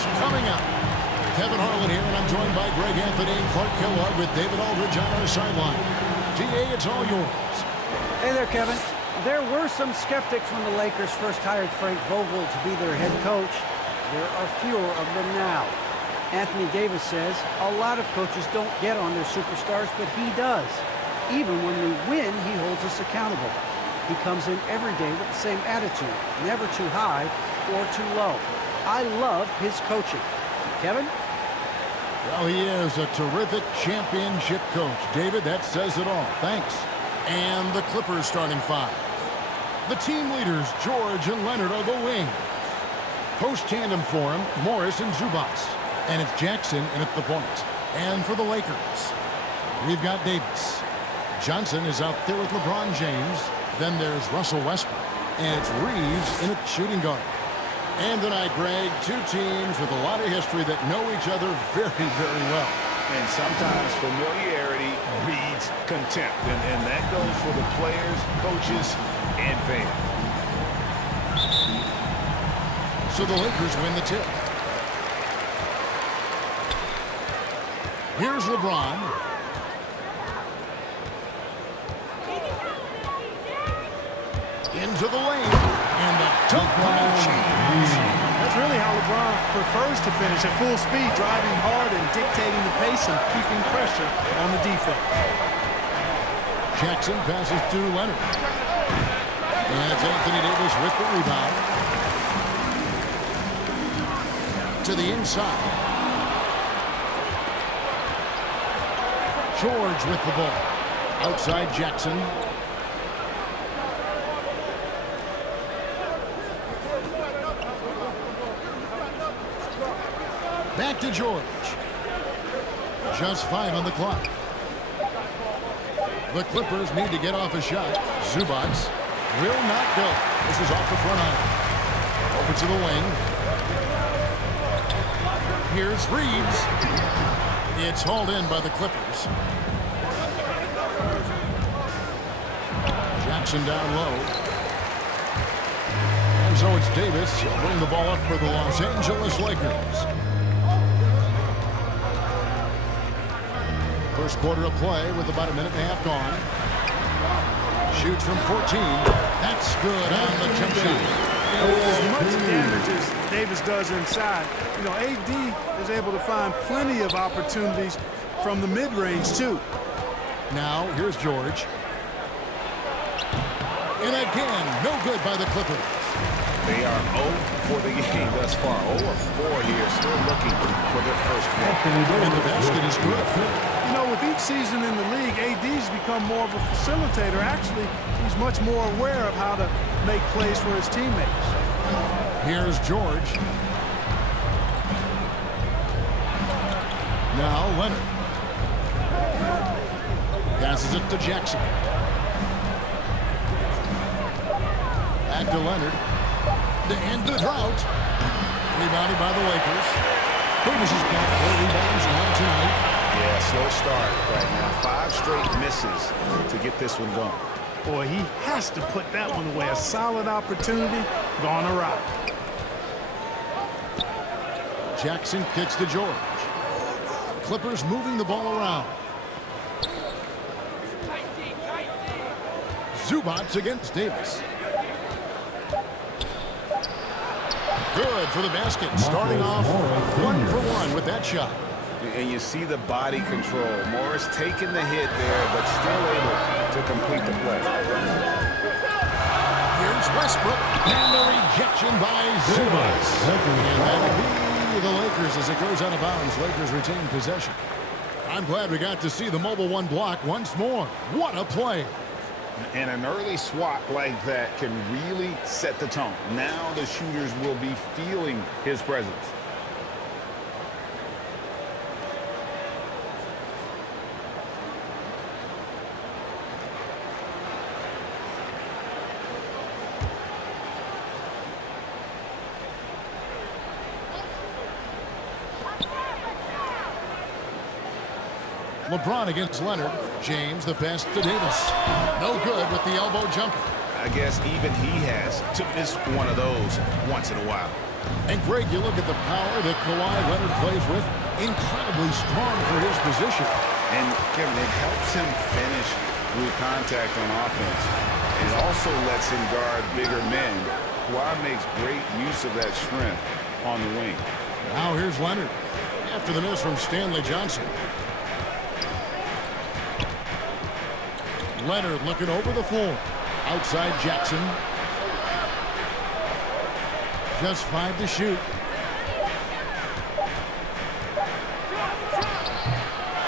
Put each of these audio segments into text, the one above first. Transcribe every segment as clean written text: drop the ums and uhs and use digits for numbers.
Lakers coming up. Kevin Harlan here, and I'm joined by Greg Anthony and Clark Kellogg with David Aldridge on our sideline. GA, it's all yours. Hey there, Kevin. There were some skeptics when the Lakers first hired Frank Vogel to be their head coach. There are fewer of them now. Anthony Davis says a lot of coaches don't get on their superstars, but he does. Even when we win, he holds us accountable. He comes in every day with the same attitude, never too high or too low. I love his coaching. Kevin? Well, he is a terrific championship coach. David, that says it all. Thanks. And the Clippers starting five. The team leaders, George and Leonard, are the wing. Post-tandem for him, Morris and Zubac. And it's Jackson in at the point. And for the Lakers, we've got Davis. Johnson is out there with LeBron James. Then there's Russell Westbrook. And it's Reeves in at shooting guard. And tonight, Greg, two teams with a lot of history that know each other very, very well. And sometimes familiarity breeds contempt. And that goes for the players, coaches, and fans. So the Lakers win the tip. Here's LeBron. Into the lane. And the dunk by James. That's really how LeBron prefers to finish at full speed, driving hard and dictating the pace and keeping pressure on the defense. Jackson passes to Leonard. And it's Anthony Davis with the rebound. To the inside. George with the ball. Outside Jackson. Back to George. Just 5 on the clock. The Clippers need to get off a shot. Zubac will not go. This is off the front iron. Over to the wing. Here's Reeves. It's hauled in by the Clippers. Jackson down low. And so it's Davis. He'll bring the ball up for the Los Angeles Lakers. First quarter of play with about a minute and a half gone. Shoots from 14. That's good on the jump shot. With as much damage as Davis does inside, AD is able to find plenty of opportunities from the mid-range, too. Now, here's George. And again, no good by the Clippers. They are 0 for the game thus far. 0 of 4 here, still looking for their first win. And the basket is good. With each season in the league, AD's become more of a facilitator. Actually, he's much more aware of how to make plays for his teammates. Here's George. Now Leonard. Passes it to Jackson. Back to Leonard. To end the drought. Rebounded by the Lakers. Davis has got 4 rebounds now tonight. Yeah, slow start right now. 5 straight misses to get this one going. Boy, he has to put that one away. A solid opportunity gone awry. Jackson kicks to George. Clippers moving the ball around. Zubac against Davis. Good for the basket. Starting off 1 for 1 with that shot. And you see the body control. Morris taking the hit there, but still able to complete the play. Here's Westbrook. And the rejection by Zubac. And that'll be the Lakers as it goes out of bounds. Lakers retain possession. I'm glad we got to see the mobile 1 block once more. What a play. And an early swat like that can really set the tone. Now the shooters will be feeling his presence. LeBron against Leonard. James, the pass to Davis. No good with the elbow jumper. I guess even he has to miss one of those once in a while. And Greg, you look at the power that Kawhi Leonard plays with, incredibly strong for his position. And Kevin, it helps him finish through contact on offense. And it also lets him guard bigger men. Kawhi makes great use of that strength on the wing. Now here's Leonard after the miss from Stanley Johnson. Leonard looking over the floor. Outside Jackson. Just 5 to shoot.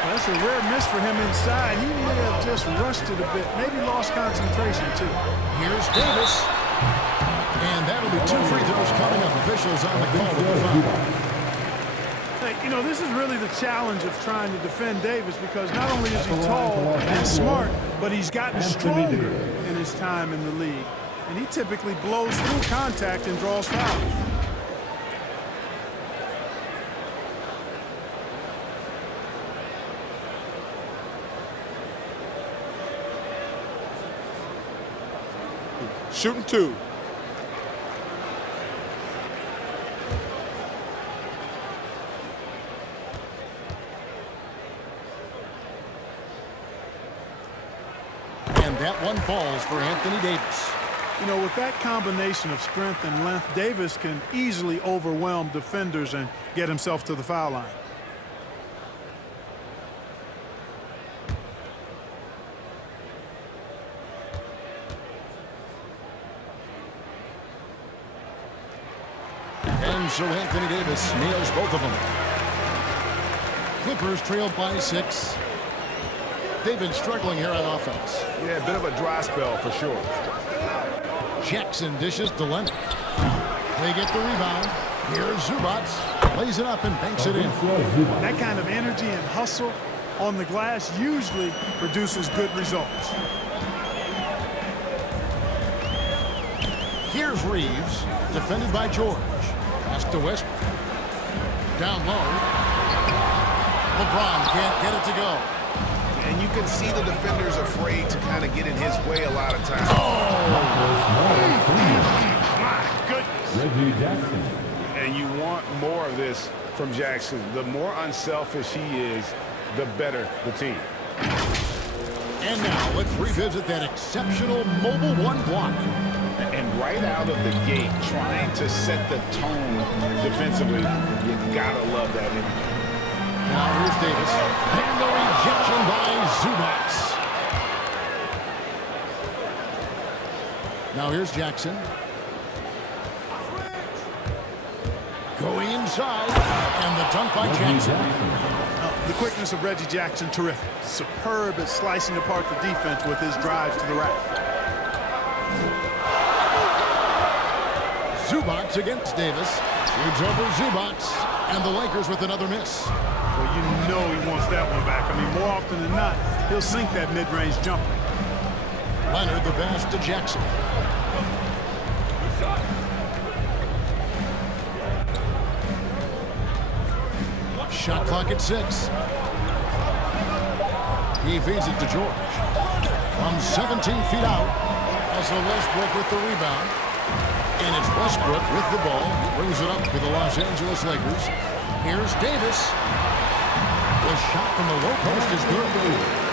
That's a rare miss for him inside. He may have just rushed it a bit, maybe lost concentration too. Here's Davis. And that'll be 2 free throws coming up. Officials on the call with the foul. Hey, you know, this is really the challenge of trying to defend Davis because not only is he tall and smart, but he's gotten stronger in his time in the league. And he typically blows through contact and draws fouls. Shooting 2. And that one falls for Anthony Davis. You know, with that combination of strength and length, Davis can easily overwhelm defenders and get himself to the foul line. And so Anthony Davis nails both of them. Clippers trailed by 6. They've been struggling here on offense. Yeah, a bit of a dry spell for sure. Jackson dishes to Leonard. They get the rebound. Here's Zubac. Lays it up and banks it in. That kind of energy and hustle on the glass usually produces good results. Here's Reeves. Defended by George. Pass to Westbrook. Down low. LeBron can't get it to go. And you can see the defenders afraid to kind of get in his way a lot of times. My goodness. Jackson. And you want more of this from Jackson. The more unselfish he is, the better the team. And now let's revisit that exceptional mobile 1 block. And right out of the gate, trying to set the tone defensively, you gotta love that energy. Now here's Davis. And the rejection by Zubac. Now here's Jackson. Going inside. And the dunk by Jackson. The quickness of Reggie Jackson, terrific. Superb at slicing apart the defense with his drive to the rack. Zubac against Davis. Shoots over Zubac. And the Lakers with another miss. Well, you know he wants that one back. I mean, more often than not, he'll sink that mid-range jumper. Leonard the pass to Jackson. Shot clock at 6. He feeds it to George. From 17 feet out. Also Westbrook with the rebound. And it's Westbrook with the ball. Brings it up to the Los Angeles Lakers. Here's Davis. The shot from the low post is good.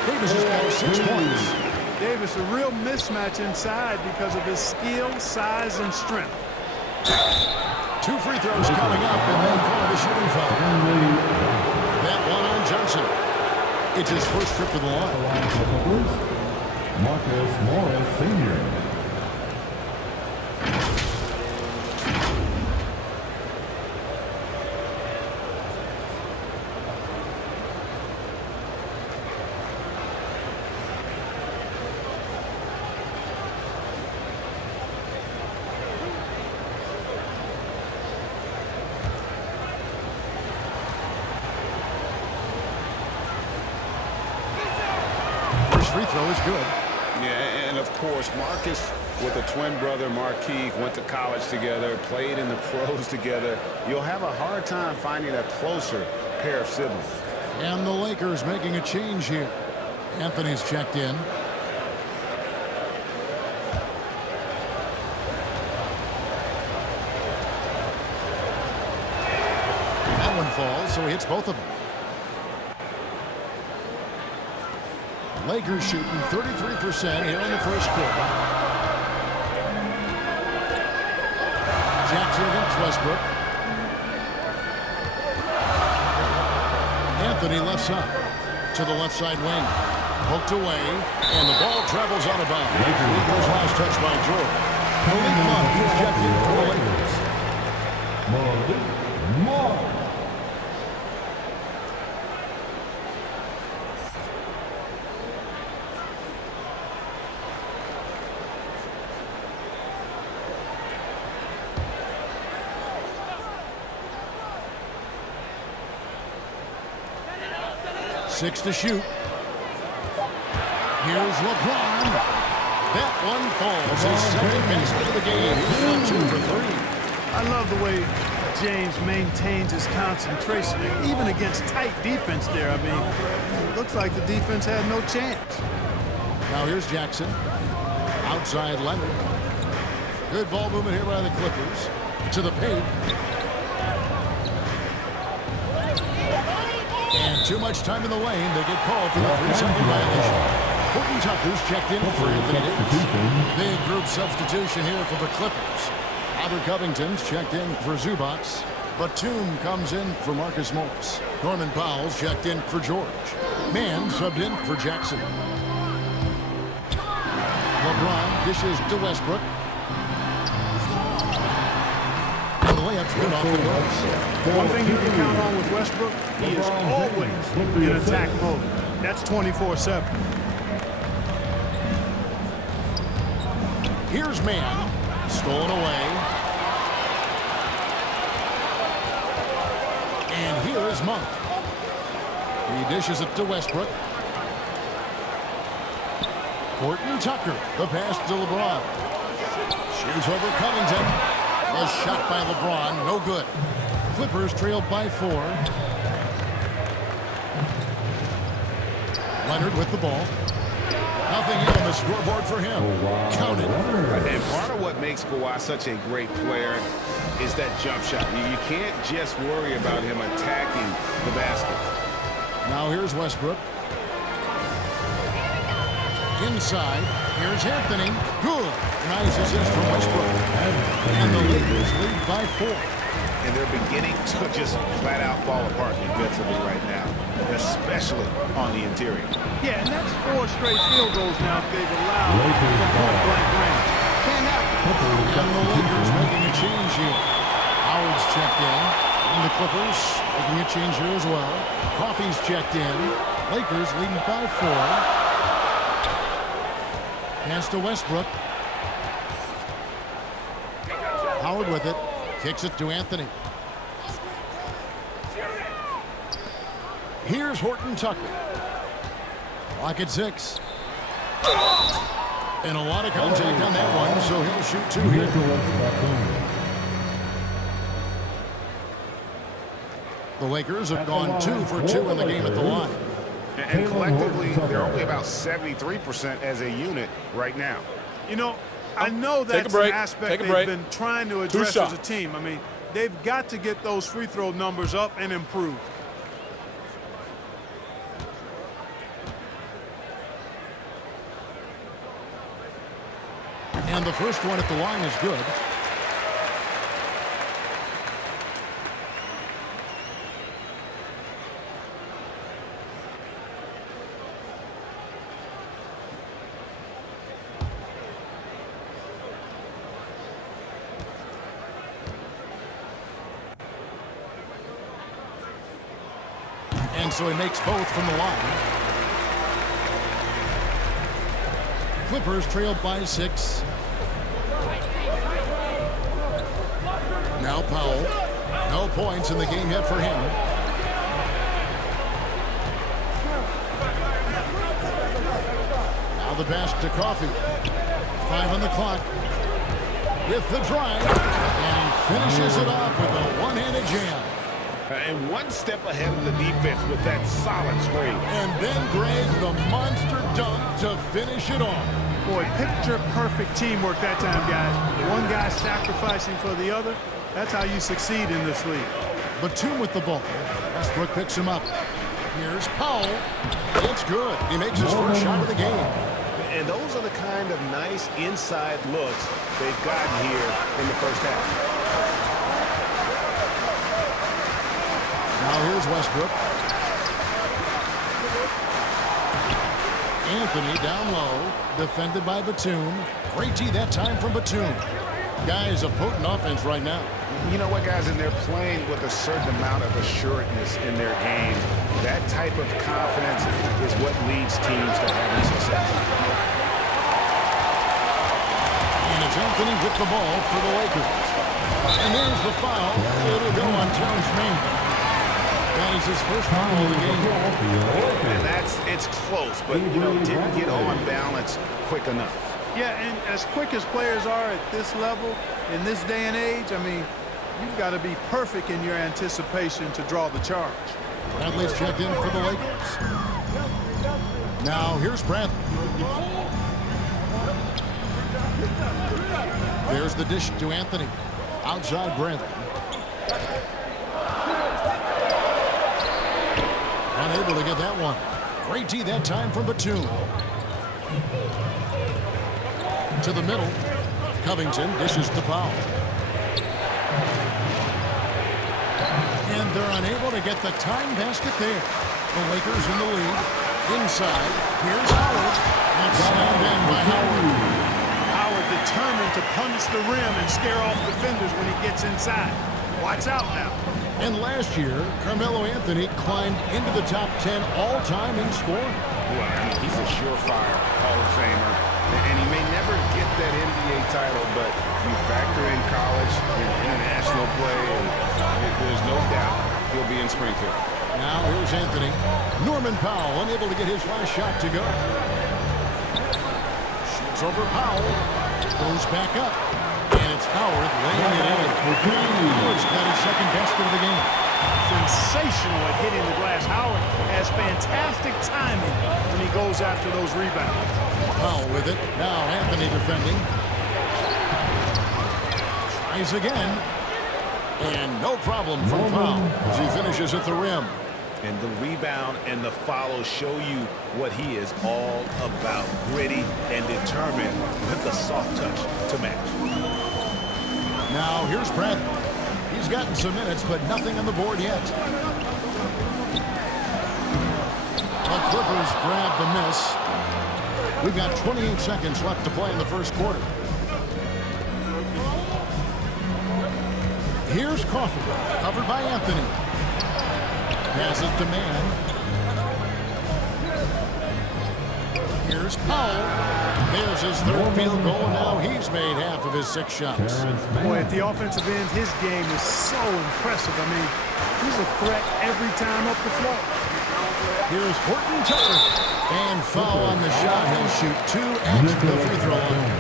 Davis has got 6 points. Davis, a real mismatch inside because of his skill, size, and strength. 2 free throws coming up, and then call the shooting foul. That one on Johnson. It's his first trip to the line. Marcus Morris Sr. Free throw is good. Yeah, and of course, Marcus with a twin brother, Markeith, went to college together, played in the pros together. You'll have a hard time finding a closer pair of siblings. And the Lakers making a change here. Anthony's checked in. one falls, so he hits both of them. Lakers shooting 33% here in the first quarter. Jackson against Westbrook. Anthony left side to the left side wing. Poked away, and the ball travels out of bounds. Lakers last touch by George. Malik Monk ejected for the Lakers. Monk. 6 to shoot. Here's LeBron. That one falls. His second basket of the game. He's on 2 for 3. I love the way James maintains his concentration, even against tight defense there. I mean, it looks like the defense had no chance. Now here's Jackson. Outside Leonard. Good ball movement here by the Clippers. To the paint. And too much time in the lane. They get called for the 3-second violation. Horton Tucker's checked in for Anthony Davis. Big group substitution here for the Clippers. Albert Covington's checked in for Zubac. Batum comes in for Marcus Morris. Norman Powell's checked in for George. Mann subbed in for Jackson. LeBron dishes to Westbrook. And the layup's good off the glass. One thing you can count on with Westbrook, he is always in attack mode. That's 24/7. Here's Mann. Stolen away. And here is Monk. He dishes it to Westbrook. Horton Tucker. The pass to LeBron. Shoots over Covington. A shot by LeBron. No good. Clippers trailed by 4. Leonard with the ball. Nothing in on the scoreboard for him. Counted. And part of what makes Kawhi such a great player is that jump shot. You can't just worry about him attacking the basket. Now here's Westbrook. Inside. Here's Anthony. Good. Nice assist from Westbrook. And the Lakers lead by 4. And they're beginning to just flat out fall apart defensively right now, especially on the interior. Yeah, and that's 4 straight field goals now they've allowed from point-blank range. Can't happen. And the Lakers making a change here. Howard's checked in. And the Clippers making a change here as well. Coffey's checked in. Lakers leading by 4. Pass to Westbrook. Howard with it. Kicks it to Anthony. Here's Horton Tucker. Clock at 6. And a lot of contact on that one, so he'll shoot 2 here. The Lakers have gone 2 for 2 in the game at the line. And collectively, they're only about 73% as a unit right now. You know, I know that's an aspect they've been trying to address as a team. I mean, they've got to get those free throw numbers up and improve. And the first one at the line is good. And so he makes both from the line. Clippers trailed by 6. Now Powell. No points in the game yet for him. Now the pass to Coffey. 5 on the clock. With the drive. And he finishes it off with a one-handed jam. And one step ahead of the defense with that solid screen. And then Greg, the monster dunk to finish it off. Boy, picture-perfect teamwork that time, guys. One guy sacrificing for the other. That's how you succeed in this league. Batum with the ball. Westbrook picks him up. Here's Powell. It's good. He makes his first shot of the game. And those are the kind of nice inside looks they've gotten here in the first half. Now here's Westbrook. Anthony down low, defended by Batum. Great D that time from Batum. Guys, a potent offense right now. You know what, guys, and they're playing with a certain amount of assuredness in their game. That type of confidence is what leads teams to having success. And it's Anthony with the ball for the Lakers. And there's the foul. It'll go on Terrence Mann. That is his first foul of the game. And it's close, but, didn't get on balance quick enough. Yeah, and as quick as players are at this level, in this day and age, I mean, you've got to be perfect in your anticipation to draw the charge. Bradley's checked in for the Lakers. Now here's Bradley. There's the dish to Anthony. Outside Bradley. Unable to get that one. Great D that time from Batum. To the middle. Covington dishes to Powell. And they're unable to get the time basket there. The Lakers in the lead. Inside. Here's Howard. And it's slammed in by Howard. Howard determined to punish the rim and scare off defenders when he gets inside. Watch out now. And last year, Carmelo Anthony climbed into the top 10 all-time in scoring. Well, I mean, he's a surefire Hall of Famer. And he may never get that NBA title, but you factor in college and international play, and there's no doubt he'll be in Springfield. Now here's Anthony. Norman Powell unable to get his last shot to go. Shoots over Powell. Goes back up. And it's Howard laying it in. Howard's got his second basket of the game. Sensational at hitting the glass. Howard has fantastic timing when he goes after those rebounds. Powell with it. Now Anthony defending. Tries again. And no problem from Powell as he finishes at the rim. And the rebound and the follow show you what he is all about. Gritty and determined with the soft touch to match. Now here's Bradley. He's gotten some minutes, but nothing on the board yet. The Clippers grab the miss. We've got 28 seconds left to play in the first quarter. Here's Coffey, covered by Anthony. Passes to Mann. Here's Powell. There's his third field goal, and now he's made half of his 6 shots. Boy, at the offensive end, his game is so impressive. I mean, he's a threat every time up the floor. Here's Horton Tucker. And foul on the shot. He'll shoot 2 at the free throw line.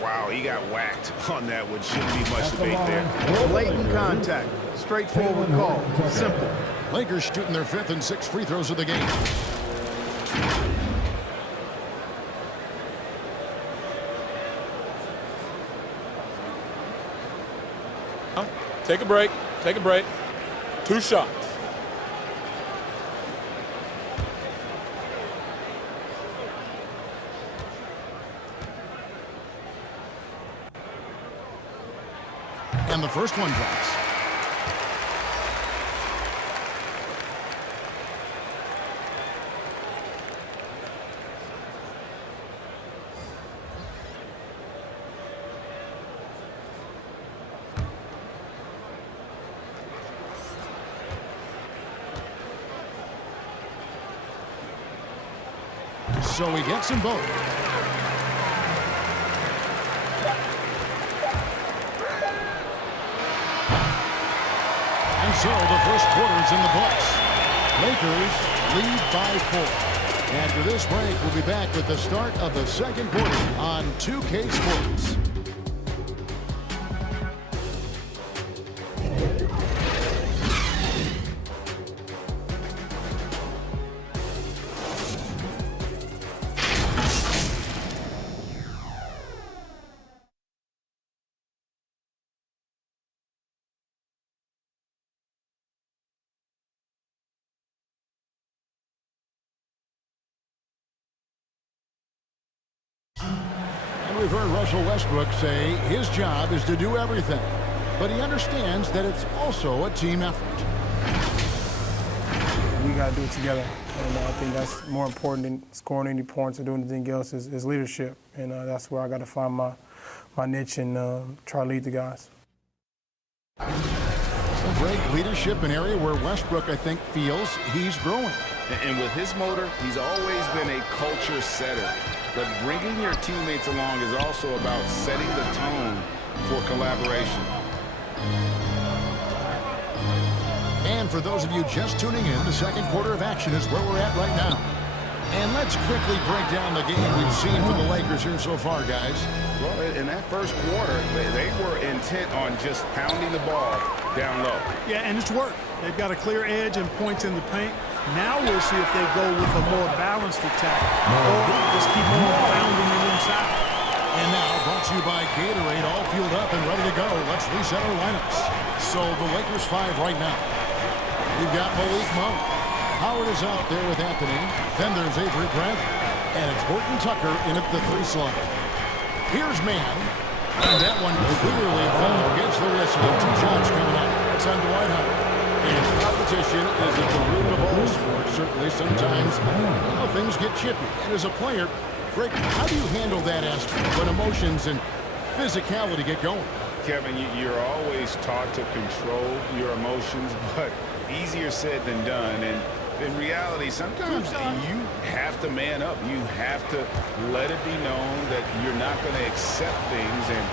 Wow, he got whacked on that one. Shouldn't be much debate there. Blatant contact. Straightforward call. Simple. Lakers shooting their 5th and 6th free throws of the game. Take a break. Take a break. 2 shots. And the first one drops. So he gets them both. And so the first quarter's in the books. Lakers lead by 4. After this break, we'll be back with the start of the second quarter on 2K Sports. we've heard Russell Westbrook say his job is to do everything, but he understands that it's also a team effort. We got to do it together, and I think that's more important than scoring any points or doing anything else is leadership, and that's where I got to find my niche and try to lead the guys. So great leadership, an area where Westbrook, I think, feels he's growing. And with his motor, he's always been a culture setter. But bringing your teammates along is also about setting the tone for collaboration. And for those of you just tuning in, the second quarter of action is where we're at right now. And let's quickly break down the game we've seen from the Lakers here so far, guys. Well, in that first quarter, they were intent on just pounding the ball down low. Yeah, and it's worked. They've got a clear edge and points in the paint. Now we'll see if they go with a more balanced attack or just keep on pounding it inside. And now, brought to you by Gatorade, all fueled up and ready to go. Let's reset our lineups. So the Lakers 5 right now. We've got Malik Monk. Howard is out there with Anthony. Then there's Avery Bradley. And it's Horton Tucker in at the 3 slot. Here's Mann. And that one clearly a foul. Gets the whistle. 2 shots coming up. That's on Dwight Howard. And competition is at the root of all sports. Certainly sometimes things get chippy. And as a player, Greg, how do you handle that aspect when emotions and physicality get going? Kevin, you're always taught to control your emotions, but easier said than done. And in reality, sometimes you have to man up. You have to let it be known that you're not going to accept things. And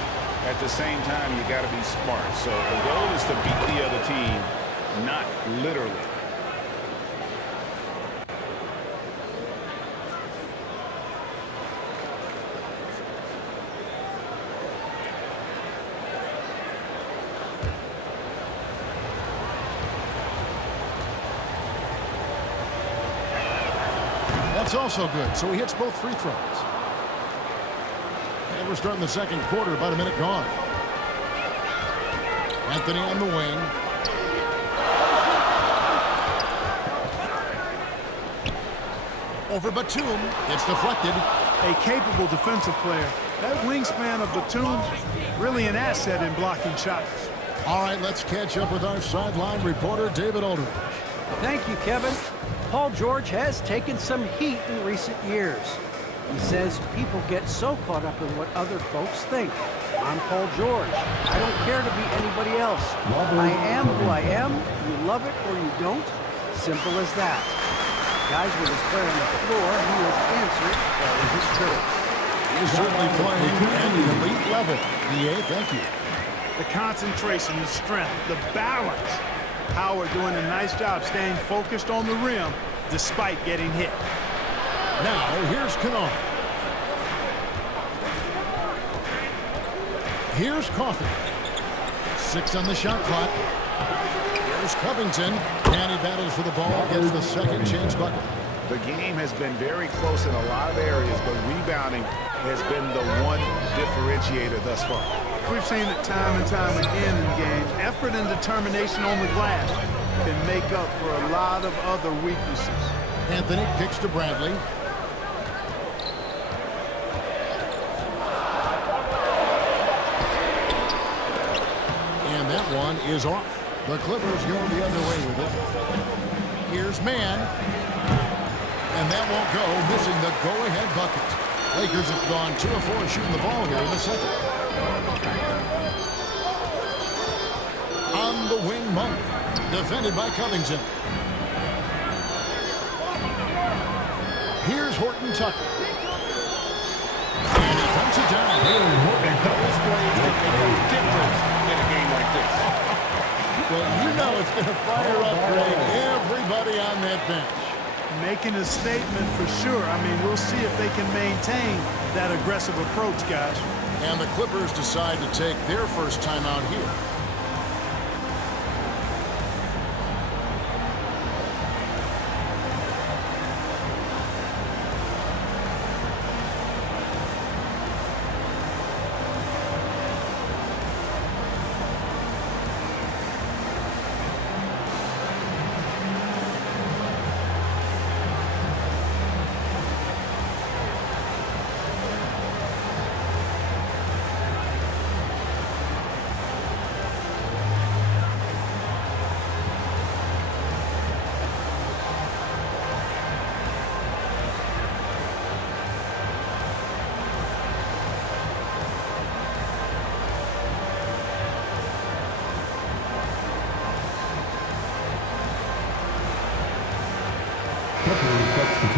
at the same time, you got to be smart. So the goal is to beat the other team, not literally. That's also good. So he hits both free throws. And we're starting the second quarter, about a minute gone. Anthony on the wing. Over Batum. It's deflected. A capable defensive player. That wingspan of Batum, really an asset in blocking shots. All right, let's catch up with our sideline reporter, David Aldridge. Thank you, Kevin. Paul George has taken some heat in recent years. He says people get so caught up in what other folks think. I'm Paul George. I don't care to be anybody else. I am who I am. You love it or you don't. Simple as that. Guys, with his player on the floor, he has answered all of his critics. He's certainly playing at the elite level. EA, thank you. The concentration, the strength, the balance. Howard doing a nice job staying focused on the rim despite getting hit. Now, here's Kennard. Here's Coffey. 6 on the shot clock. Here's Covington. And he battles for the ball, gets the second chance bucket. The game has been very close in a lot of areas, but rebounding has been the one differentiator thus far. We've seen it time and time again in games. Effort and determination on the glass can make up for a lot of other weaknesses. Anthony kicks to Bradley. And that one is off. The Clippers going the other way with it. Here's Mann. And that won't go, missing the go-ahead bucket. Lakers have gone 2 of 4 shooting the ball here in the second. On the wing, Monk. Defended by Covington. Here's Horton Tucker. And he dumps it down. And double plays can make a difference in a game like this. Well, you know it's going to fire up, Greg, everybody on that bench. Making a statement for sure. I mean, we'll see if they can maintain that aggressive approach, guys. And the Clippers decide to take their first timeout here.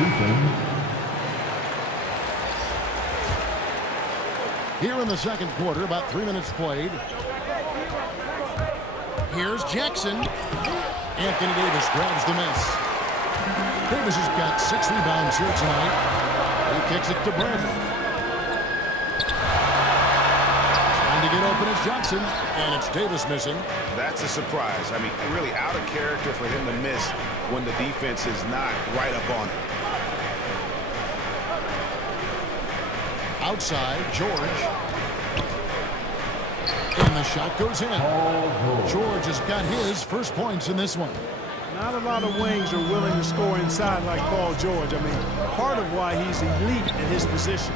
substitution. Here in the second quarter, about 3 minutes played. Here's Jackson. Anthony Davis grabs the miss. Davis has got 6 rebounds here tonight. He kicks it to Bradley. Trying to get open is Johnson, and it's Davis missing. That's a surprise. I mean, really out of character for him to miss when the defense is not right up on him. Outside, George. And the shot goes in. George has got his first points in this one. Not a lot of wings are willing to score inside like Paul George. I mean, part of why he's elite at his position.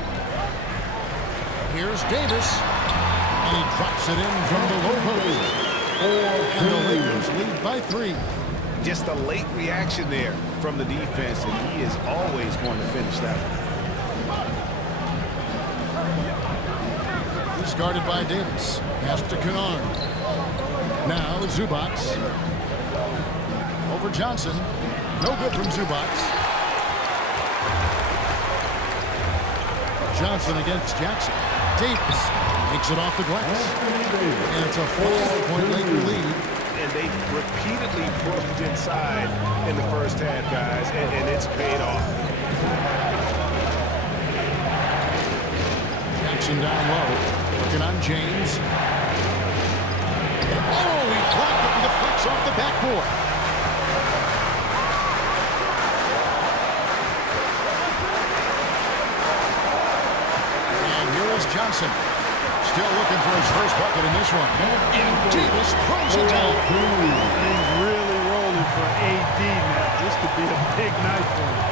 Here's Davis. And he drops it in from the low post. And the Lakers lead by 3. Just a late reaction there from the defense, and he is always going to finish that one. He's guarded by Davis. Pass to Kennard. Now Zubac. Over Johnson. No good from Zubac. Johnson against Jackson. Davis takes it off the glass. And it's a 4-point Laker lead. And they repeatedly pushed inside in the first half, guys, and it's paid off. Jackson down low. Working on James. Oh, he blocked it and deflects off the backboard. And here is Johnson. Still looking for his first bucket in this one. And Davis throws it down. Things really rolling for AD now. This could be a big night for him.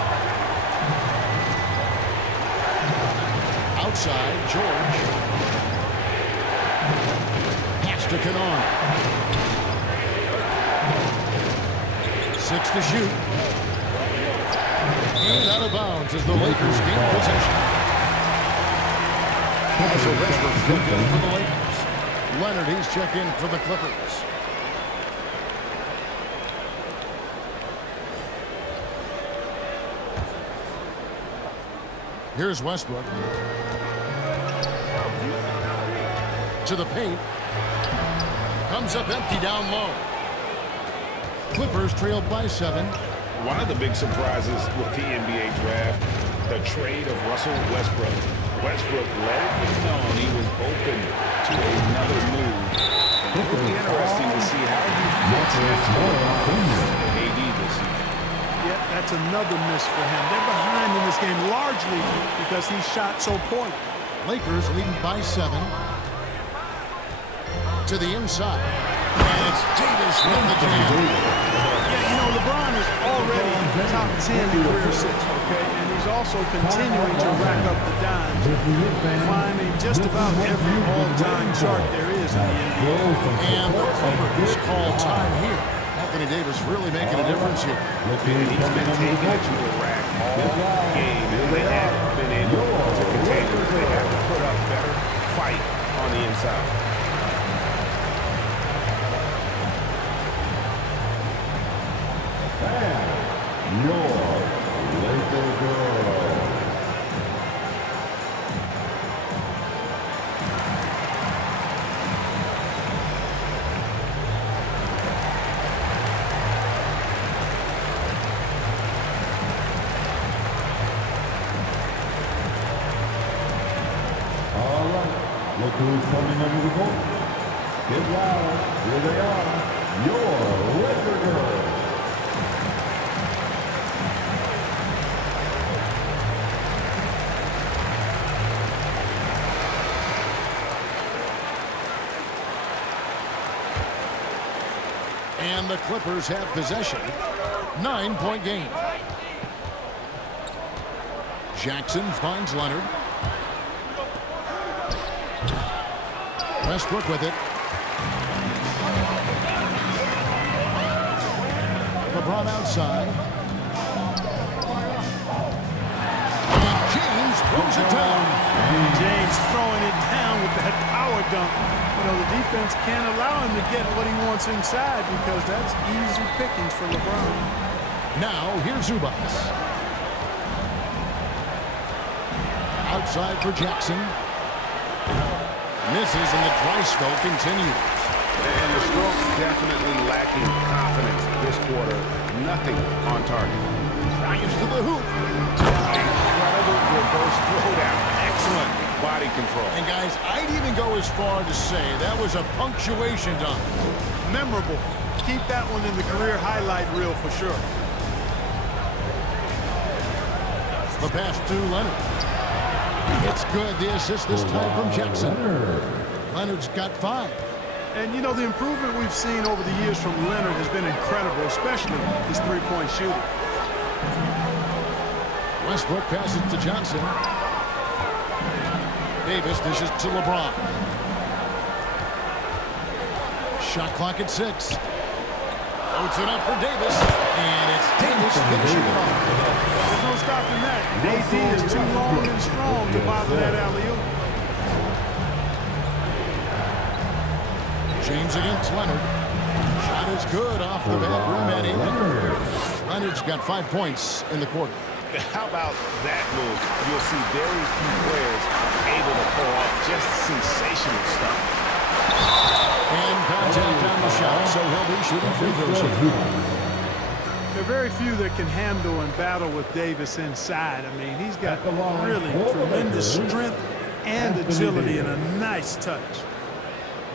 Outside, George. Pass to Kennard. 6 to shoot. And out of bounds as the Lakers gain possession. So Westbrook checked in for the Lakers. Leonard, he's checked in for the Clippers. Here's Westbrook. To the paint. Comes up empty down low. Clippers trailed by 7. One of the big surprises with the NBA draft, the trade of Russell Westbrook. Westbrook let it be known he was open to another move. And it will be interesting to see how he fits AD this season. Yeah, that's another miss for him. They're behind in this game largely because he shot so poorly. Lakers leading by 7. To the inside. And it's Davis with the jam. Yeah, you know, LeBron is already top 10 career assists, okay? And he's also continuing to rack up the dimes, climbing just about every all-time chart there is in the NBA. And the Clippers call time here. Anthony Davis really making a difference here. And he's been taking it to the rack all game, and they haven't been able to contain it. They have to put up better fight on the inside. Your Laker girls. All right, look who's coming under the goal. Get loud. Here they are. Your Laker girls. And the Clippers have possession. 9-point game. Jackson finds Leonard. Westbrook with it. LeBron outside. And James throws it down. James throwing it down with that power dunk. You know, the defense can't allow him to get what he wants inside because that's easy pickings for LeBron. Now, here's Zubac. outside for Jackson. Misses, and the dry spell continues. And the stroke definitely lacking confidence this quarter. Nothing on target. Drives to the hoop. Incredible reverse throwdown. Excellent body control. And guys, I'd even go as far to say that was a punctuation dunk. Memorable. Keep that one in the career highlight reel for sure. The pass to Leonard. It's good. The assist this time from Jackson. Leonard's got 5. And, you know, the improvement we've seen over the years from Leonard has been incredible, especially his three-point shooting. Westbrook passes to Johnson. Davis dishes to LeBron. Shot clock at 6. Loads it up for Davis. And it's Davis finishing it off. There's no stopping that. AD is too long and strong to bother that alley-oop. James against Leonard. Shot is good off the back rim and in. Leonard's got 5 points in the quarter. How about that move? You'll see very few players able to pull off just sensational stuff. And contact on the shot, so he'll be shooting free throws here. There are very few that can handle and battle with Davis inside. I mean, he's got really tremendous strength and agility and a nice touch.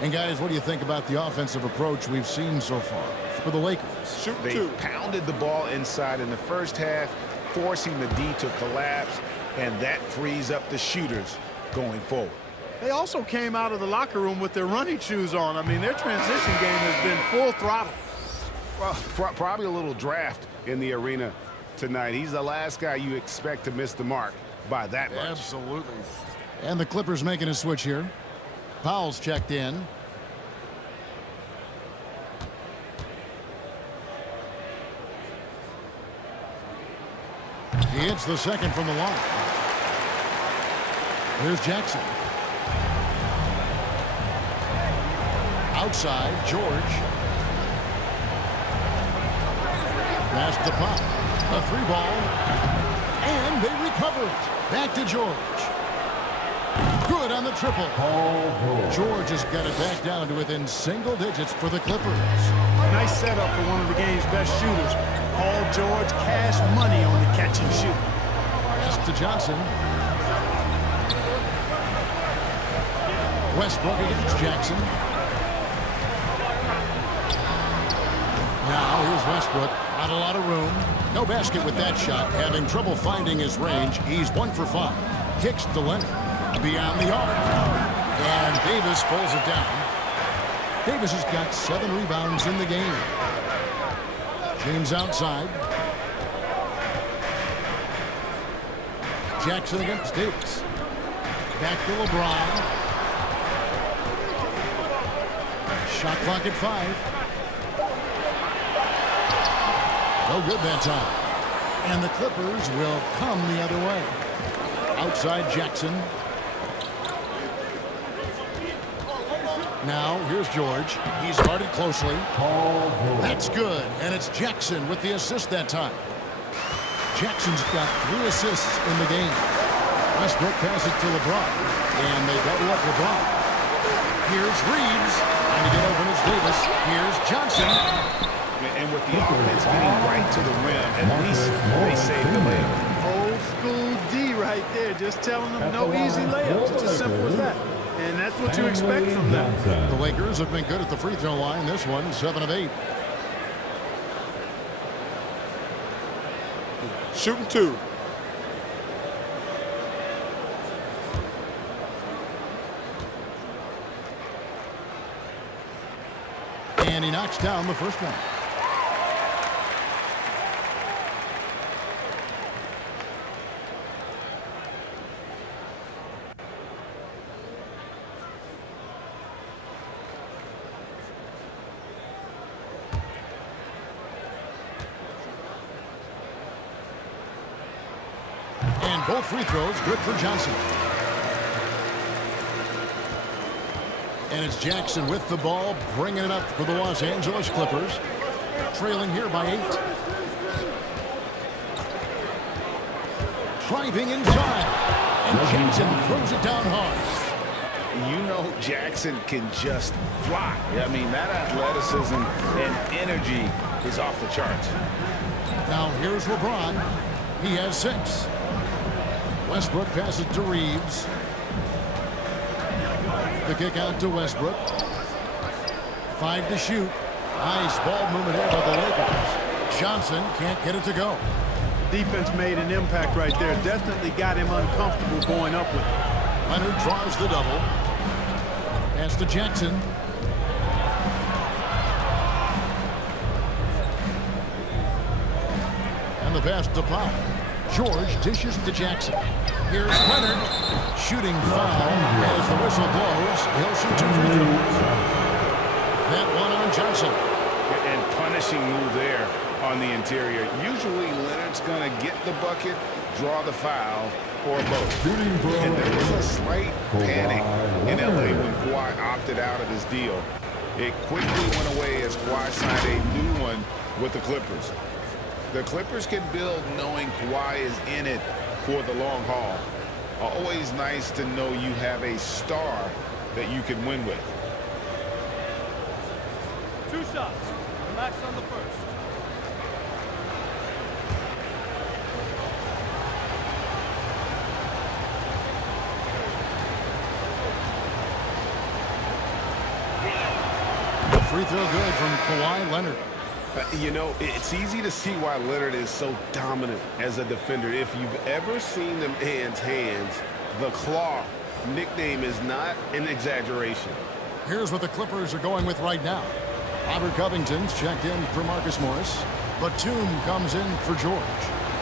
And guys, what do you think about the offensive approach we've seen so far for the Lakers? They pounded the ball inside in the first half, forcing the D to collapse, and that frees up the shooters going forward. They also came out of the locker room with their running shoes on. I mean, their transition game has been full throttle. Well, probably a little draft in the arena tonight. He's the last guy you expect to miss the mark by that much. Absolutely. And the Clippers making a switch here. Powell's checked in. He hits the second from the line. Here's Jackson. Outside, George. Pass to Pop. A 3-ball. And they recover it. Back to George. Good on the triple. George has got it back down to within single digits for the Clippers. Nice setup for one of the game's best shooters. Paul George, cash money on the catch and shoot. Pass to Johnson. Westbrook against Jackson. Now here's Westbrook. Not a lot of room. No basket with that shot. Having trouble finding his range. He's 1 for 5. Kicks to Leonard. Beyond the arc. And Davis pulls it down. Davis has got 7 rebounds in the game. James outside. Jackson against Davis. Back to LeBron. Shot clock at 5. No good that time. And the Clippers will come the other way. Outside Jackson. Now, here's George. He's guarded closely. That's good. And it's Jackson with the assist that time. Jackson's got 3 assists in the game. Westbrook passes to LeBron. And they double up LeBron. Here's Reeves. Trying to get open is Davis. Here's Johnson. And with the offense getting right to the rim, at least they saved the layup. Old school D right there, just telling them no easy layups. It's as simple as that. And that's what you expect from them. The Lakers have been good at the free throw line. This one, 7 of 8. Shooting 2. And he knocks down the first one. And both free throws good for Johnson. And it's Jackson with the ball, bringing it up for the Los Angeles Clippers. Trailing here by 8. Driving inside. And Jackson throws it down hard. You know Jackson can just fly. I mean, that athleticism and energy is off the charts. Now here's LeBron. He has 6. Westbrook passes to Reeves. The kick out to Westbrook. 5 to shoot. Nice ball movement here by the Lakers. Johnson can't get it to go. Defense made an impact right there. Definitely got him uncomfortable going up with it. Leonard draws the double. Pass to Jackson. And the pass to Pop. George dishes to Jackson. Here's Leonard. Shooting foul as the whistle blows. He'll shoot 2 free throws. That one on Johnson. And punishing move there on the interior. Usually Leonard's going to get the bucket, draw the foul, or both. And there was a slight panic in LA when Kawhi opted out of his deal. It quickly went away as Kawhi signed a new one with the Clippers. The Clippers can build knowing Kawhi is in it for the long haul. Always nice to know you have a star that you can win with. 2 shots. Relax on the first. Free throw good from Kawhi Leonard. You know, it's easy to see why Leonard is so dominant as a defender. If you've ever seen them hands, the claw nickname is not an exaggeration. Here's what the Clippers are going with right now. Robert Covington's checked in for Marcus Morris. Batum comes in for George.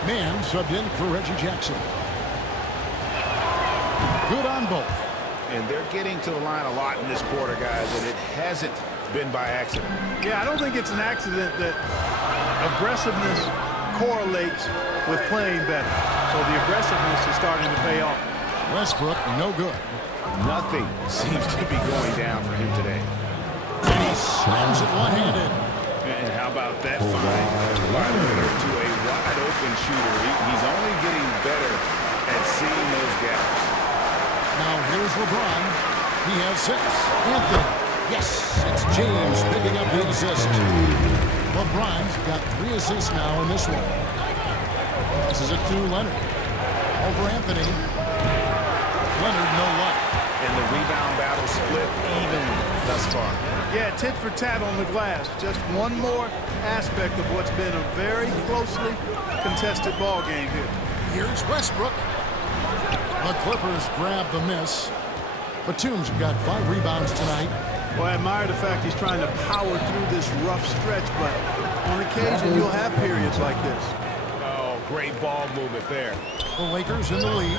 Mann subbed in for Reggie Jackson. Good on both. And they're getting to the line a lot in this quarter, guys, and it hasn't been by accident. Yeah, I don't think it's an accident that aggressiveness correlates with playing better. So the aggressiveness is starting to pay off. Westbrook, no good. Nothing seems to be going down for him today. And he slams it one-handed. And how about that find by Leonard to a wide-open shooter? He's only getting better at seeing those gaps. Now here's LeBron. He has 6. Anthony. Yes, it's James picking up the assist. LeBron's got 3 assists now in this one. This is it to Leonard. Over Anthony. Leonard, no luck. And the rebound battle split evenly thus far. Yeah, tit for tat on the glass. Just one more aspect of what's been a very closely contested ball game here. Here's Westbrook. The Clippers grab the miss. Batum's got 5 rebounds tonight. Well, I admire the fact he's trying to power through this rough stretch, but on occasion you'll have periods like this. Oh, great ball movement there. The Lakers in the lead.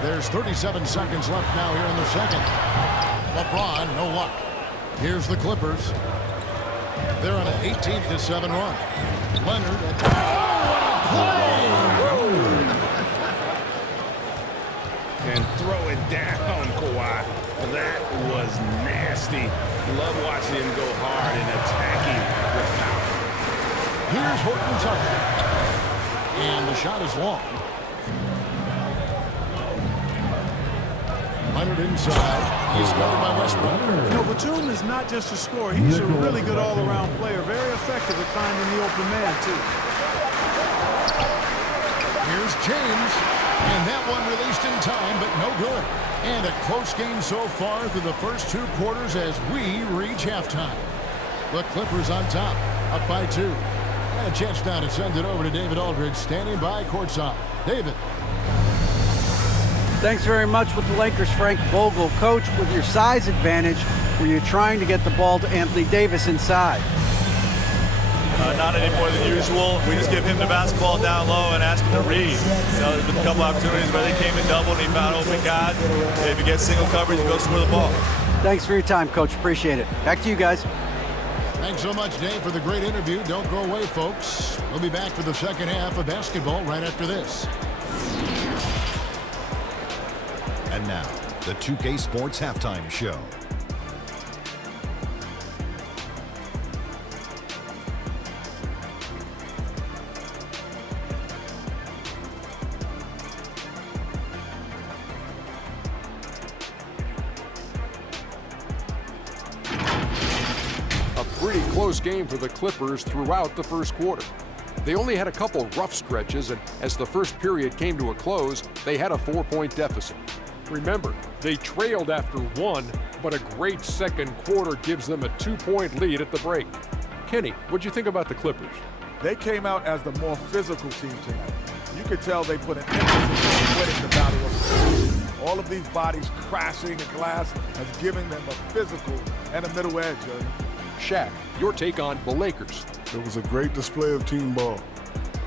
There's 37 seconds left now here in the second. LeBron, no luck. Here's the Clippers. They're on an 18-7 run. Leonard at And throw it down, Kawhi. That was nasty. Love watching him go hard and attacking with power. Here's Horton Tucker. And the shot is long. Leonard inside. He's covered by Westbrook. You know, Batum is not just a scorer. He's a really good all-around player. Very effective at finding the open man, too. Here's James. And that one released in time, but no good. And a close game so far through the first 2 quarters as we reach halftime. The Clippers on top, up by 2. And a chance now to send it over to David Aldridge, standing by courtside. David. Thanks very much with the Lakers, Frank Vogel. Coach, with your size advantage, were you trying to get the ball to Anthony Davis inside? Not any more than usual. We just give him the basketball down low and ask him to read. You know, there's been a couple opportunities where they came in double and he found open guys. If he gets single coverage, he goes score the ball. Thanks for your time, Coach. Appreciate it. Back to you guys. Thanks so much, Dave, for the great interview. Don't go away, folks. We'll be back for the second half of basketball right after this. And now, the 2K Sports Halftime Show. pretty close game for the Clippers throughout the first quarter. They only had a couple rough stretches, and as the first period came to a close, they had a 4-point deficit. Remember, they trailed after one, but a great second quarter gives them a 2-point lead at the break. Kenny, what'd you think about the Clippers? They came out as the more physical team tonight. You could tell they put an emphasis on winning the battle of the position. All of these bodies crashing the glass has given them a physical and a middle edge. Shaq, your take on the Lakers. It was a great display of team ball.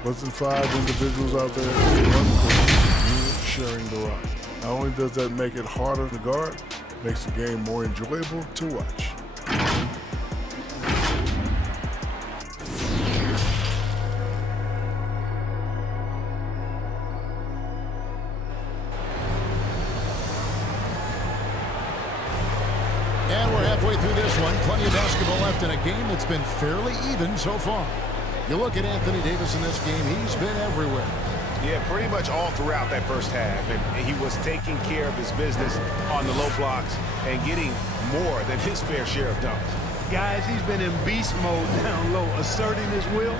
Wasn't 5 individuals out there, one sharing the rock. Not only does that make it harder to guard, it makes the game more enjoyable to watch. And we're halfway through this one. Plenty of basketball left in a game that's been fairly even so far. You look at Anthony Davis in this game, he's been everywhere. Yeah, pretty much all throughout that first half. And he was taking care of his business on the low blocks and getting more than his fair share of dunks. Guys, he's been in beast mode down low, asserting his will.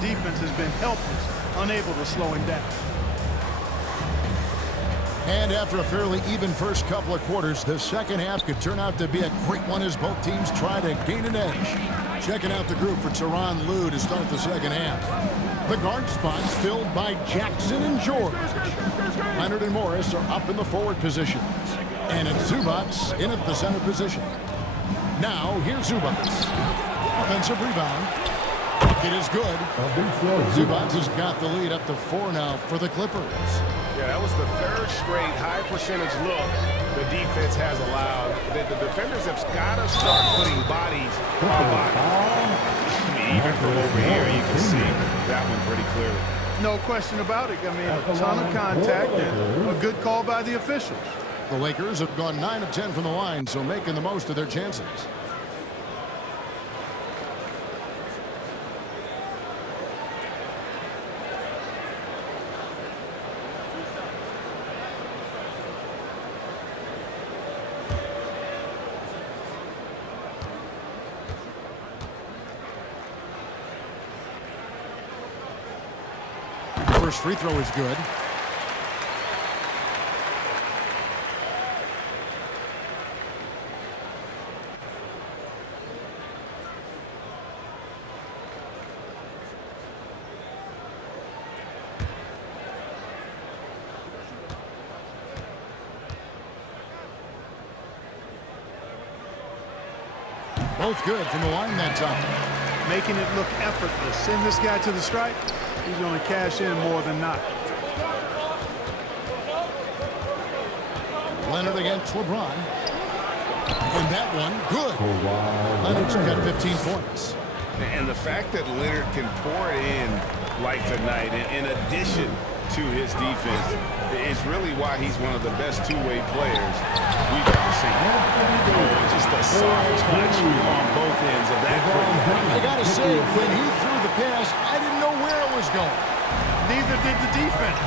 The defense has been helpless, unable to slow him down. And after a fairly even first couple of quarters, the second half could turn out to be a great one as both teams try to gain an edge. Checking out the group for Tyronn Lue to start the second half. The guard spots filled by Jackson and George. Leonard and Morris are up in the forward positions. And it's Zubats in at the center position. Now, here's Zubats. Offensive rebound. It is good. Zubats has got the lead up to 4 now for the Clippers. Yeah, that was the third straight high percentage look the defense has allowed. The defenders have got to start putting bodies on bodies. Even from over here, you can see that one pretty clearly. No question about it. I mean, a ton of contact and a good call by the officials. The Lakers have gone 9 of 10 from the line, so making the most of their chances. First free throw is good. Both good from the line that time. Making it look effortless. Send this guy to the stripe. He's going to cash in more than not. Leonard against LeBron. And that one, good. Leonard's got 15 points. And the fact that Leonard can pour it in like tonight, in addition to his defense, is really why he's one of the best two-way players we've ever seen. Oh, just a soft touch on both ends of that play. I got to say, when he threw the pass, I didn't know where it was going. Neither did the defense.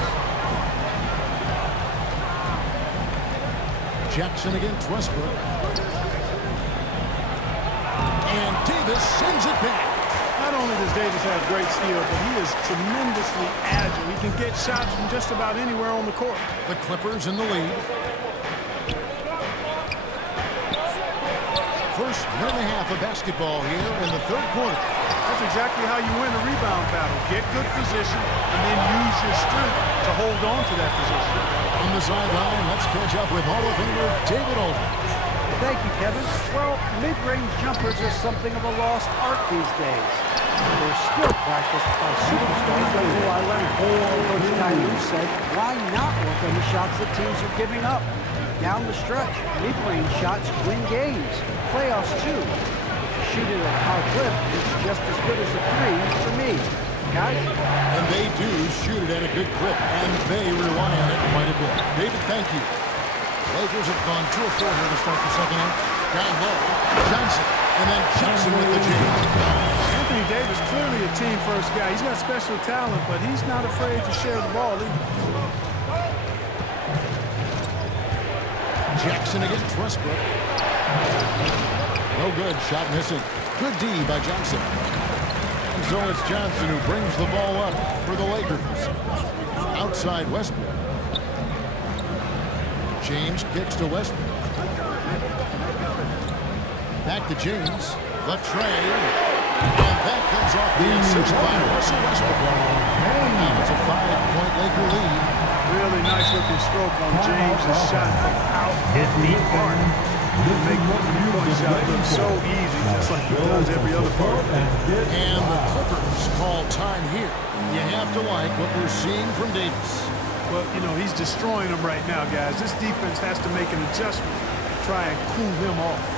Jackson against Westbrook. And Davis sends it back. Not only does Davis have great skill, but he is tremendously agile. He can get shots from just about anywhere on the court. The Clippers in the lead. First minute and a half of basketball here in the third quarter. That's exactly how you win a rebound battle. Get good position and then use your strength to hold on to that position. On the sideline, let's catch up with Hall of Famer David Aldridge. Thank you, Kevin. Well, mid-range jumpers are something of a lost art these days. They're still practiced by superstars like Kawhi Leonard. Coach Ty Lue said, why not work on the shots that teams are giving up? Down the stretch, mid-range shots win games. Playoffs, too. If you shoot it at a high clip, it's just as good as a three for me. Guys? And they do shoot it at a good clip, and they rely on it quite a bit. David, thank you. Lakers have gone 2 of 4 here to start the second half. Down low, Johnson, and then Jackson with the jam. Anthony Davis, clearly a team-first guy. He's got special talent, but he's not afraid to share the ball either. Jackson against Westbrook. No good, shot missing. Good D by Johnson. And so it's Johnson who brings the ball up for the Lakers. Outside Westbrook. James kicks to Westbrook. Back to James. The tray. And that comes off the assist by Russell Westbrook. Now it's a 5-point Laker lead. Really nice looking stroke on James' shot from out at the arc. Make one three-point shot look so easy, just like he does every other part. And the Clippers call time here. You have to like what we're seeing from Davis. Well, you know, he's destroying them right now, guys. This defense has to make an adjustment to try and cool him off.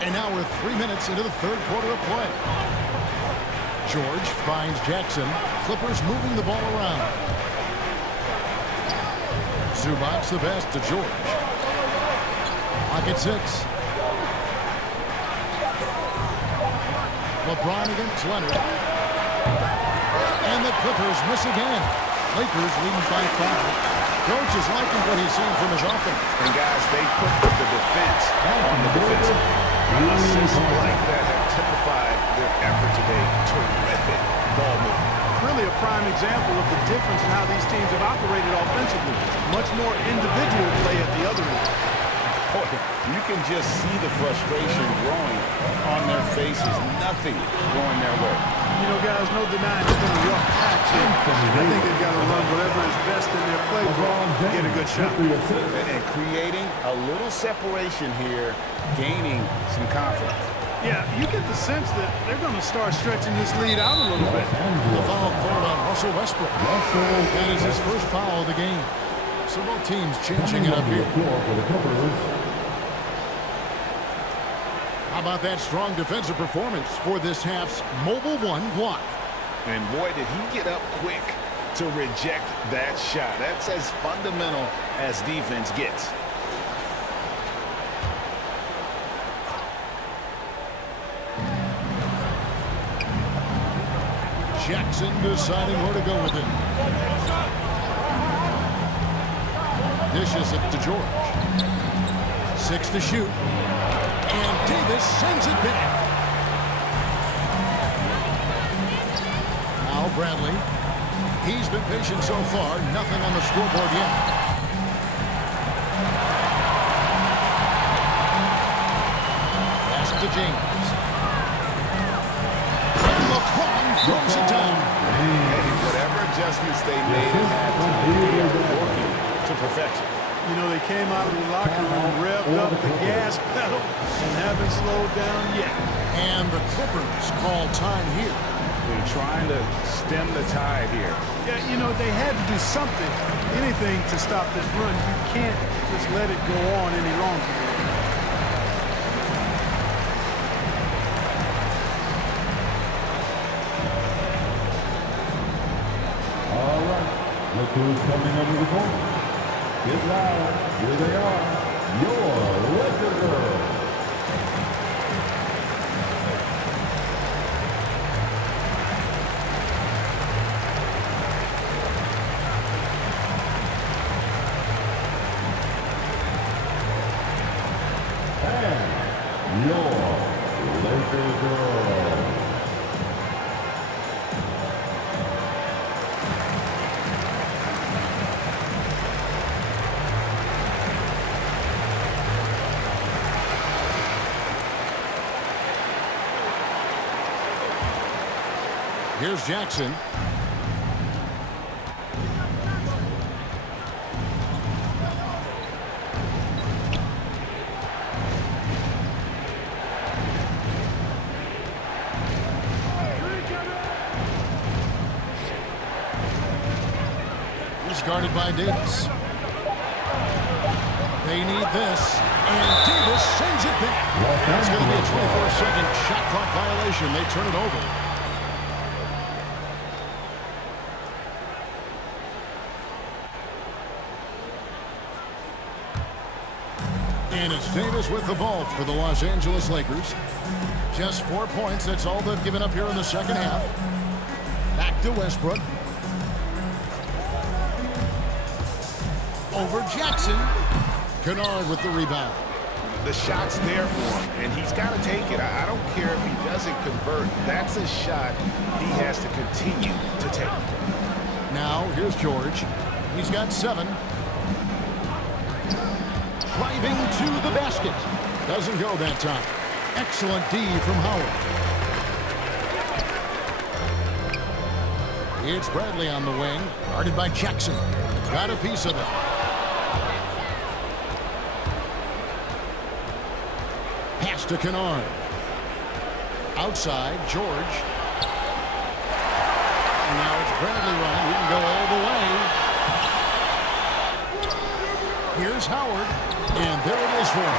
And now we're 3 minutes into the third quarter of play. George finds Jackson. Clippers moving the ball around. Zubac the pass to George. Clock at 6. LeBron against Leonard. And the Clippers miss again. Lakers leading by 5. Coach is liking what he's seeing from his offense. And guys, they put the defense on the defensive. Assists like that have typified their effort today. Terrific ball movement. Really a prime example of the difference in how these teams have operated offensively. Much more individual play at the other end. Boy, you can just see the frustration growing on their faces. Nothing going their way. You know, guys, no denying it's been a rough patch here. I think they've got to run whatever is best in their playbook to get a good shot. And creating a little separation here, gaining some confidence. Yeah, you get the sense that they're going to start stretching this lead out a little bit. The foul called on Russell Westbrook. That is his first foul of the game. So both teams changing it up here. How about that strong defensive performance for this half's Mobile One block? And boy, did he get up quick to reject that shot. That's as fundamental as defense gets. Jackson deciding where to go with it. Dishes it to George. 6 to shoot. And Davis sends it back. Now Bradley. He's been patient so far. Nothing on the scoreboard yet. Pass to James. And LeBron throws it down. Hey, whatever adjustments they made at halftime, they are working to perfection. You know, they came out of the locker room, revved up the gas pedal, and haven't slowed down yet. And the Clippers call time here. They're trying to stem the tide here. Yeah, you know, they had to do something, anything to stop this run. You can't just let it go on any longer. All right, look who's coming under the goal. Get loud. Here they are, your Laker Girls. And your Laker Girls. Here's Jackson. He's guarded by Davis. They need this, and Davis sends it back. That's going to be a 24-second shot clock violation. They turn it over. And it's Davis with the ball for the Los Angeles Lakers. Just 4 points. That's all they've given up here in the second half. Back to Westbrook. Over Jackson. Kennard with the rebound. The shot's there for him, and he's got to take it. I don't care if he doesn't convert. That's a shot he has to continue to take. Now, here's George. He's got 7. Driving to the basket. Doesn't go that time. Excellent D from Howard. It's Bradley on the wing. Guarded by Jackson. Got a piece of it. Pass to Kennard. Outside, George. And now it's Bradley running. He can go all the way. Here's Howard. And there it is for him.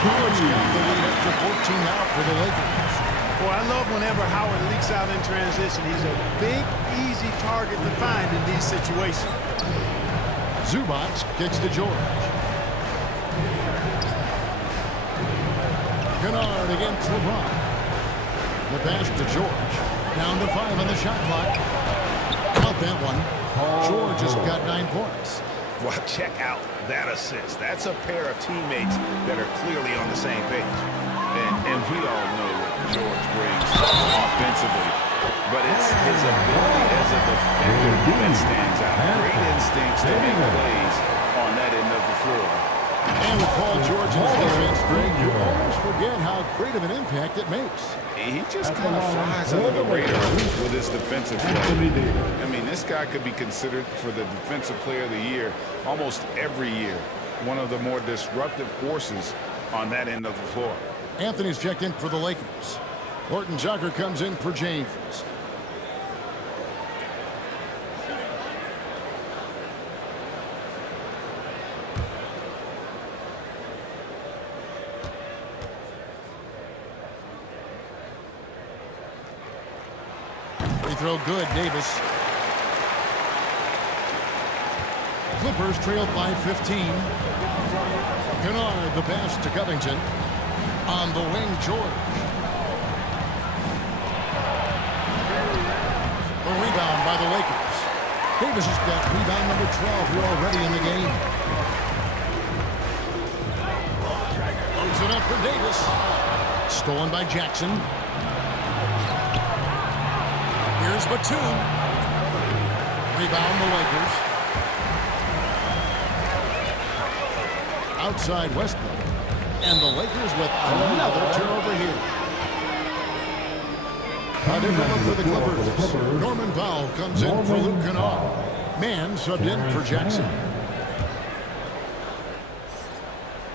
Howard's got the lead up to 14 now for the Lakers. Boy, I love whenever Howard leaks out in transition. He's a big, easy target to find in these situations. Zubac kicks to George. Kennard against LeBron. The pass to George. Down to 5 on the shot clock. Count that one. George has got 9 points. Well, check out that assist. That's a pair of teammates that are clearly on the same page. And we all know what George brings offensively. But it's his ability as a defender that stands out. Great instincts to make plays on that end of the floor. And with Paul George in his defense, Greg, you almost forget how great of an impact it makes. He just kind of flies under the radar with his defensive play. I mean, this guy could be considered for the Defensive Player of the Year almost every year. One of the more disruptive forces on that end of the floor. Anthony's checked in for the Lakers. Horton Tucker comes in for James. Free throw good, Davis. Clippers trailed by 15. Kennard, the pass to Covington. On the wing, George. A rebound by the Lakers. Davis has got rebound number 12 here already in the game. Loads it up for Davis. Stolen by Jackson. Here's Batum. Rebound the Lakers. Outside Westbrook. And the Lakers with another turnover here. A different look for the Clippers. Norman Powell comes in for Luke Kennard. Man subbed in for Jackson.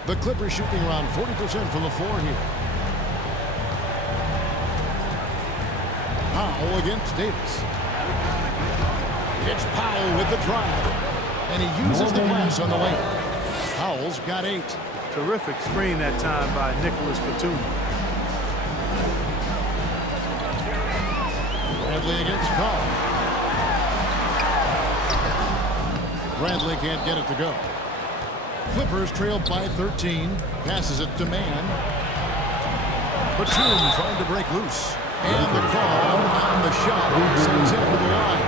The Clippers shooting around 40% from the floor here. Powell against Davis. It's Powell with the drive. And he uses the pass on the lane. Powell's got 8. Terrific screen that time by Nicholas Batum. Bradley against Powell. Bradley can't get it to go. Clippers trailed by 13. Passes it to Man. Batum trying to break loose. And the call on the shot sends him to the line.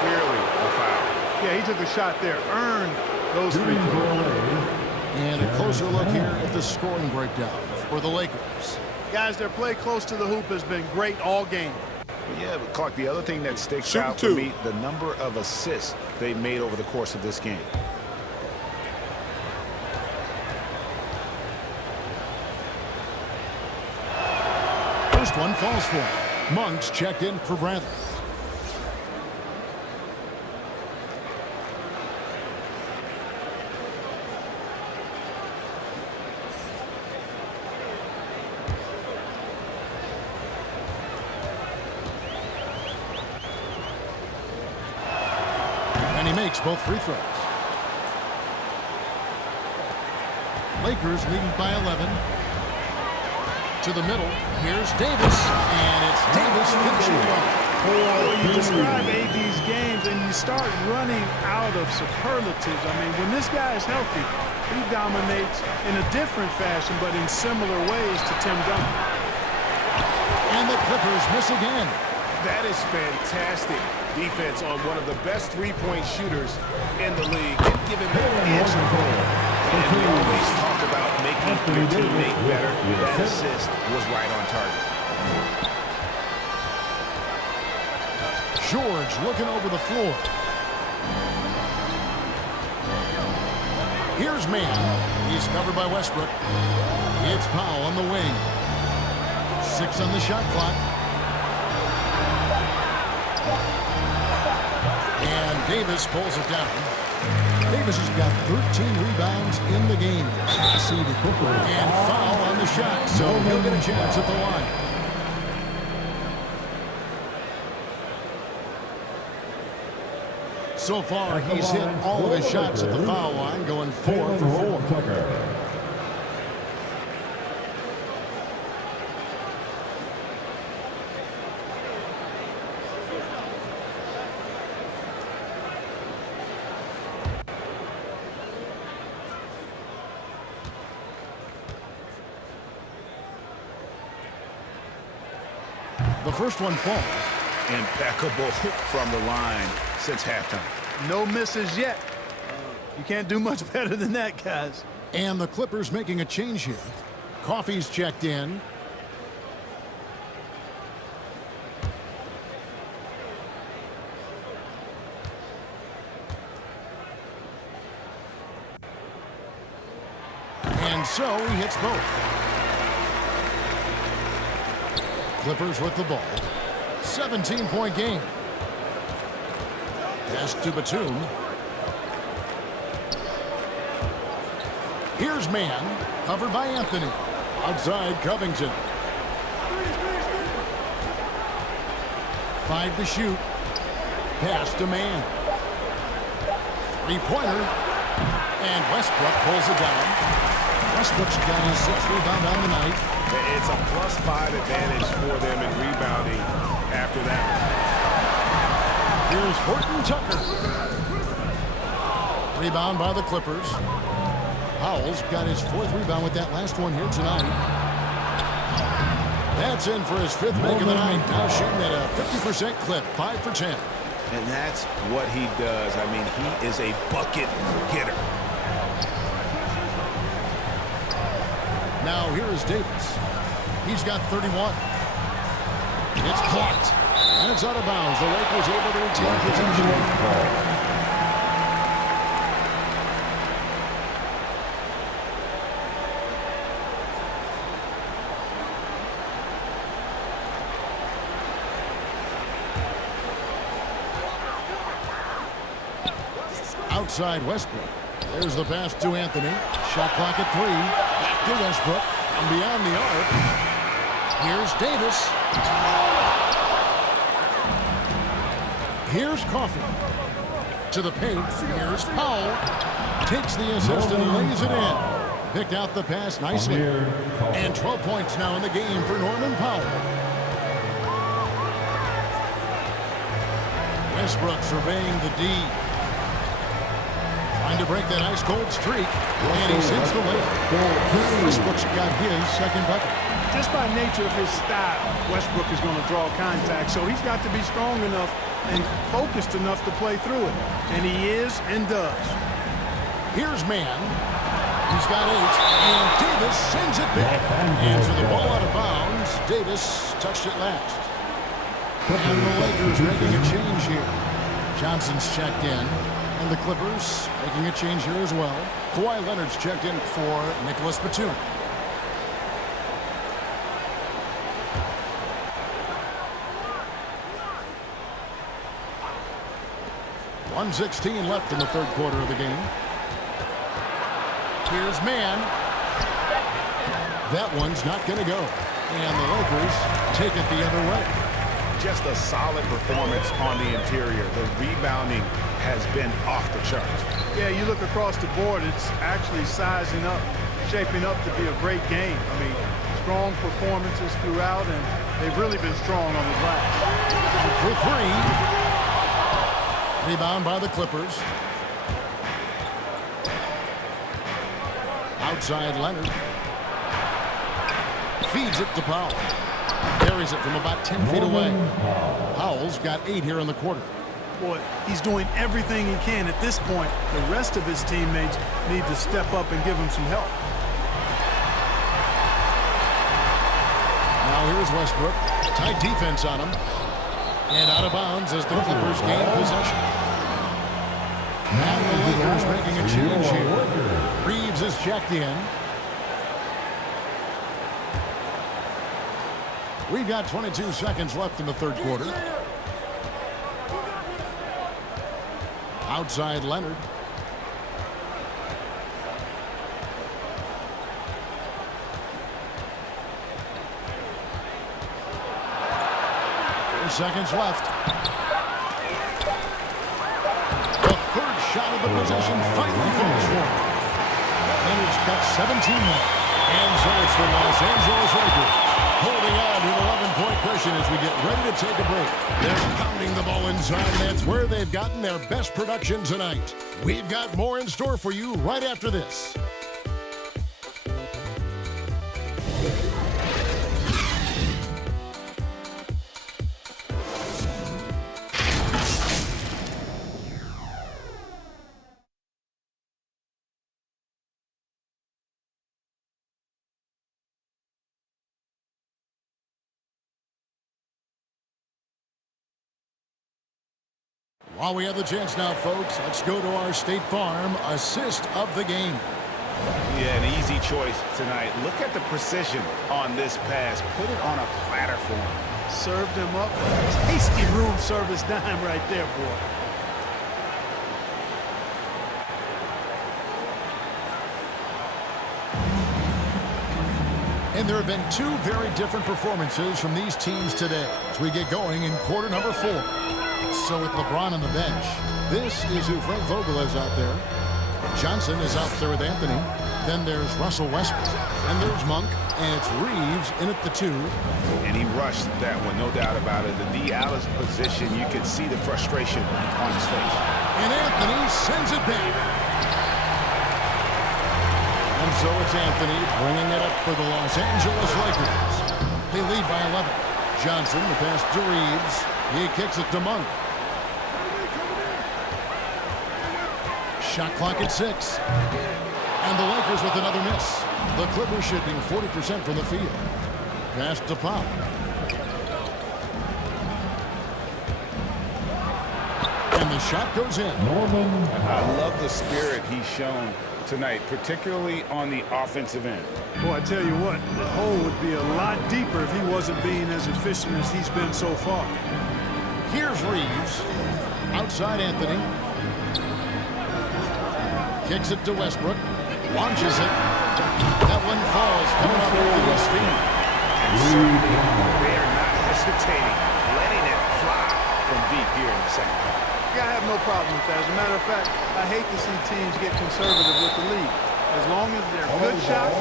Clearly a foul. Yeah, he took the shot there. Earned those free throws. And a closer look here at the scoring breakdown for the Lakers. Guys, their play close to the hoop has been great all game. Yeah, but Clark, the other thing that sticks out for me, the number of assists they made over the course of this game. First one falls for him. Monk's checked in for Bradley. And he makes both free throws. Lakers leading by 11. To the middle. Here's Davis. And it's Davis finishing it off. Well, you describe AD's games and you start running out of superlatives. I mean, when this guy is healthy, he dominates in a different fashion, but in similar ways to Tim Duncan. And the Clippers miss again. That is fantastic defense on one of the best three-point shooters in the league. Giving him an edge. And we always talk about making your teammate better. That assist was right on target. George looking over the floor. Here's Mann. He's covered by Westbrook. It's Powell on the wing. 6 on the shot clock. And Davis pulls it down. Davis has got 13 rebounds in the game. And foul on the shot, so he'll get a chance at the line. So far, he's hit all of his shots at the foul line, going 4 for 4. The first one falls. Impeccable from the line since halftime. No misses yet. You can't do much better than that, guys. And the Clippers making a change here. Coffey's checked in. And so he hits both. Clippers with the ball. 17-point game. Pass to Batum. Here's Mann, covered by Anthony. Outside Covington. 5 to shoot. Pass to Mann. Three-pointer. And Westbrook pulls it down. Westbrook's got his 6th rebound on the night. It's a +5 advantage for them in rebounding after that. Here's Horton Tucker. Rebound by the Clippers. Powell's got his 4th rebound with that last one here tonight. That's in for his 5th make of the night. Now shooting at a 50% clip, 5 for 10. And that's what he does. I mean, he is a bucket getter. Now here is Davis. He's got 31. It's blocked. And it's out of bounds. The Lakers able to retain possession. Outside Westbrook. There's the pass to Anthony. Shot clock at 3. Back to Westbrook. And beyond the arc. Here's Davis. Here's Coffey. To the paint. Here's Powell. Takes the assist and lays it in. Picked out the pass nicely. And 12 points now in the game for Norman Powell. Westbrook surveying the D. Trying to break that ice-cold streak. And he sinks the layup. Westbrook's got his 2nd bucket. Just by nature of his style, Westbrook is going to draw contact, so he's got to be strong enough and focused enough to play through it. And he is and does. Here's Mann. He's got 8. And Davis sends it back. And for the ball out of bounds, Davis touched it last. And the Lakers making a change here. Johnson's checked in. And the Clippers making a change here as well. Kawhi Leonard's checked in for Nicholas Batum. 1:16 left in the third quarter of the game. Here's Mann. That one's not going to go. And the Lakers take it the other way. Just a solid performance on the interior. The rebounding has been off the charts. Yeah, you look across the board, it's actually sizing up, shaping up to be a great game. I mean, strong performances throughout, and they've really been strong on the glass. For three. Rebound by the Clippers. Outside Leonard. Feeds it to Powell. Carries it from about 10 feet away. Powell's got 8 here in the quarter. Boy, he's doing everything he can at this point. The rest of his teammates need to step up and give him some help. Now here's Westbrook. Tight defense on him. And out of bounds as the Clippers gain possession. And the Lakers making a change here. Reeves is checked in. We've got 22 seconds left in the third quarter. Outside Leonard. Seconds left. The third shot of the possession finally falls for him. Leonard's got 17 left. And so it's the Los Angeles Lakers holding on to an 11-point cushion as we get ready to take a break. They're pounding the ball inside, and that's where they've gotten their best production tonight. We've got more in store for you right after this. While we have the chance now, folks, let's go to our State Farm assist of the game. Yeah, an easy choice tonight. Look at the precision on this pass. Put it on a platter for him. Served him up. Tasty room service dime right there, boy. And there have been two very different performances from these teams today as we get going in quarter number 4. So with LeBron on the bench, this is who Frank Vogel is out there. Johnson is out there with Anthony. Then there's Russell Westbrook. And there's Monk. And it's Reeves in at the 2. And he rushed that one, no doubt about it. The D. Alice position, you could see the frustration on his face. And Anthony sends it back. And so it's Anthony bringing it up for the Los Angeles Lakers. They lead by 11. Johnson, the pass to Reeves. He kicks it to Monk. Shot clock at 6. And the Lakers with another miss. The Clippers shooting 40% from the field. Pass to Powell. And the shot goes in. I love the spirit he's shown tonight, particularly on the offensive end. Boy, I tell you what, the hole would be a lot deeper if he wasn't being as efficient as he's been so far. Here's Reeves. Outside Anthony. Kicks it to Westbrook. Launches it. That one falls. Coming up over his feet. And certainly they are not hesitating, letting it fly from deep here in the second half. Yeah, I have no problem with that. As a matter of fact, I hate to see teams get conservative with the lead. As long as they're good shots,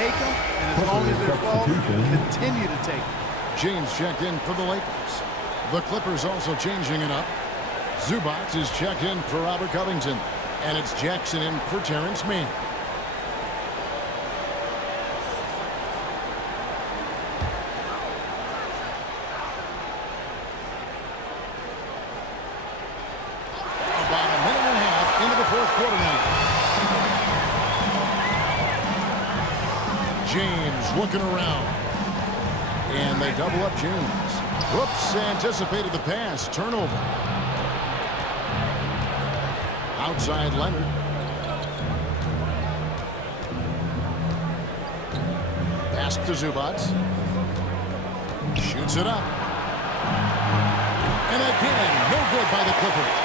take them. And as long as they're falling, continue to take them. James checked in for the Lakers. The Clippers also changing it up. Zubac is checked in for Robert Covington. And it's Jackson in for Terrence Mann. About a minute and a half into the fourth quarter now. James looking around. And they double up James. Whoops, anticipated the pass. Turnover. Outside Leonard. Pass to Zubac. Shoots it up. And again, no good by the Clippers.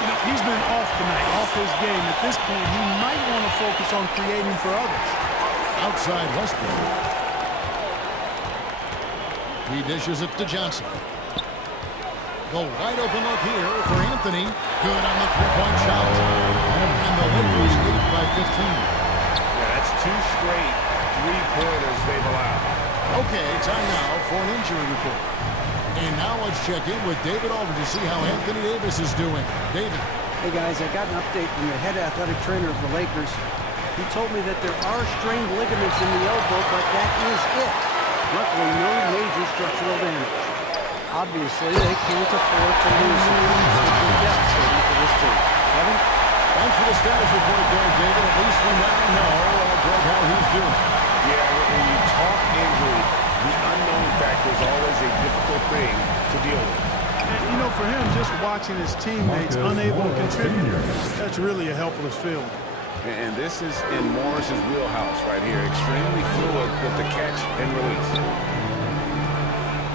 You know, he's been off tonight, off his game. At this point, he might want to focus on creating for others. Outside Westbrook. He dishes it to Johnson. The wide open look here for Anthony. Good on the three-point shot. And the Lakers lead by 15. Yeah, that's 2 straight three-pointers they've allowed. Okay, time now for an injury report. And now let's check in with David Alder to see how Anthony Davis is doing. David. Hey guys, I got an update from the head athletic trainer of the Lakers. He told me that there are strained ligaments in the elbow, but that is it. Luckily, no major structural damage. Obviously, they can't afford to lose him. It's been devastating for this team. Kevin? Thanks for the status report there, David. At least we now know, Greg, how he's doing. Yeah, when you talk injury, the unknown factor is always a difficult thing to deal with. And, you know, for him, just watching his teammates unable to contribute, that's really a helpless feeling. And this is in Morris's wheelhouse right here. Extremely fluid with the catch and release.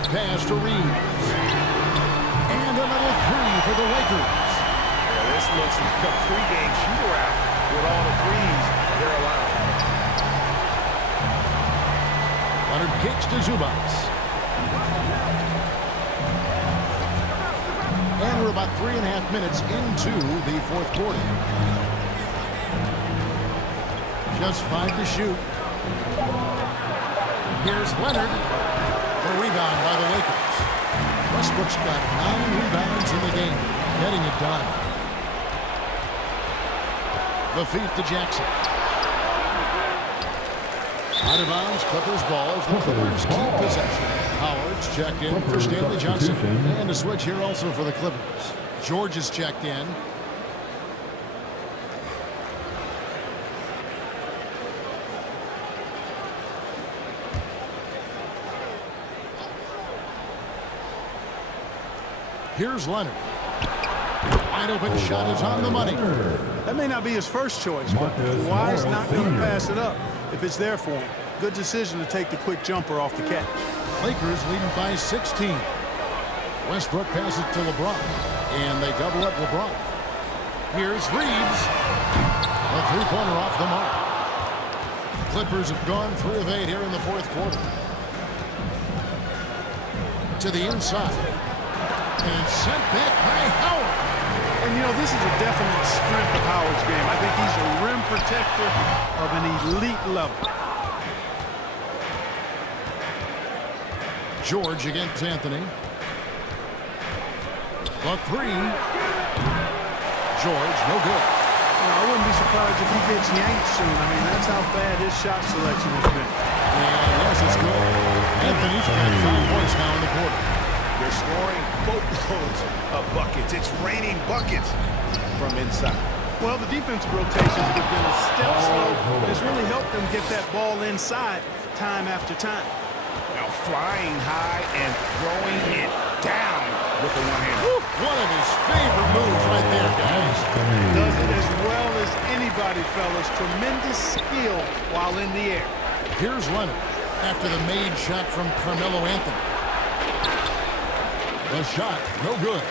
Pass to Reeves. And another 3 for the Lakers. Yeah, this looks like a pregame shoot-around with all the threes they're allowed. Leonard kicks to Zubats. And we're about 3.5 minutes into the fourth quarter. Just 5 to shoot. Here's Leonard. The rebound by the Lakers. Westbrook's got 9 rebounds in the game, getting it done. The feed to Jackson. Out of bounds, Clippers ball as the Clippers keep possession. Howard's checked in for Stanley Johnson. And a switch here also for the Clippers. George is checked in. Here's Leonard. Wide open shot is on the money. That may not be his first choice, but Kawhi's not going to pass it up if it's there for him. Good decision to take the quick jumper off the catch. Lakers leading by 16. Westbrook passes to LeBron, and they double up LeBron. Here's Reeves. A three-pointer off the mark. The Clippers have gone 3 of 8 here in the fourth quarter. To the inside. And sent back by Howard. And, you know, this is a definite strength of Howard's game. I think he's a rim protector of an elite level. George against Anthony. The 3. George, no good. You know, I wouldn't be surprised if he gets yanked soon. I mean, that's how bad his shot selection has been. And yes, it's good. Anthony's got 5 points now in the quarter. They're scoring boatloads of buckets. It's raining buckets from inside. Well, the defensive rotations have been a step slow. It's really helped them get that ball inside time after time. Now flying high and throwing it down with the one-hand. One of his favorite moves right there, guys. Does it as well as anybody, fellas. Tremendous skill while in the air. Here's Leonard after the made shot from Carmelo Anthony. The shot, no good.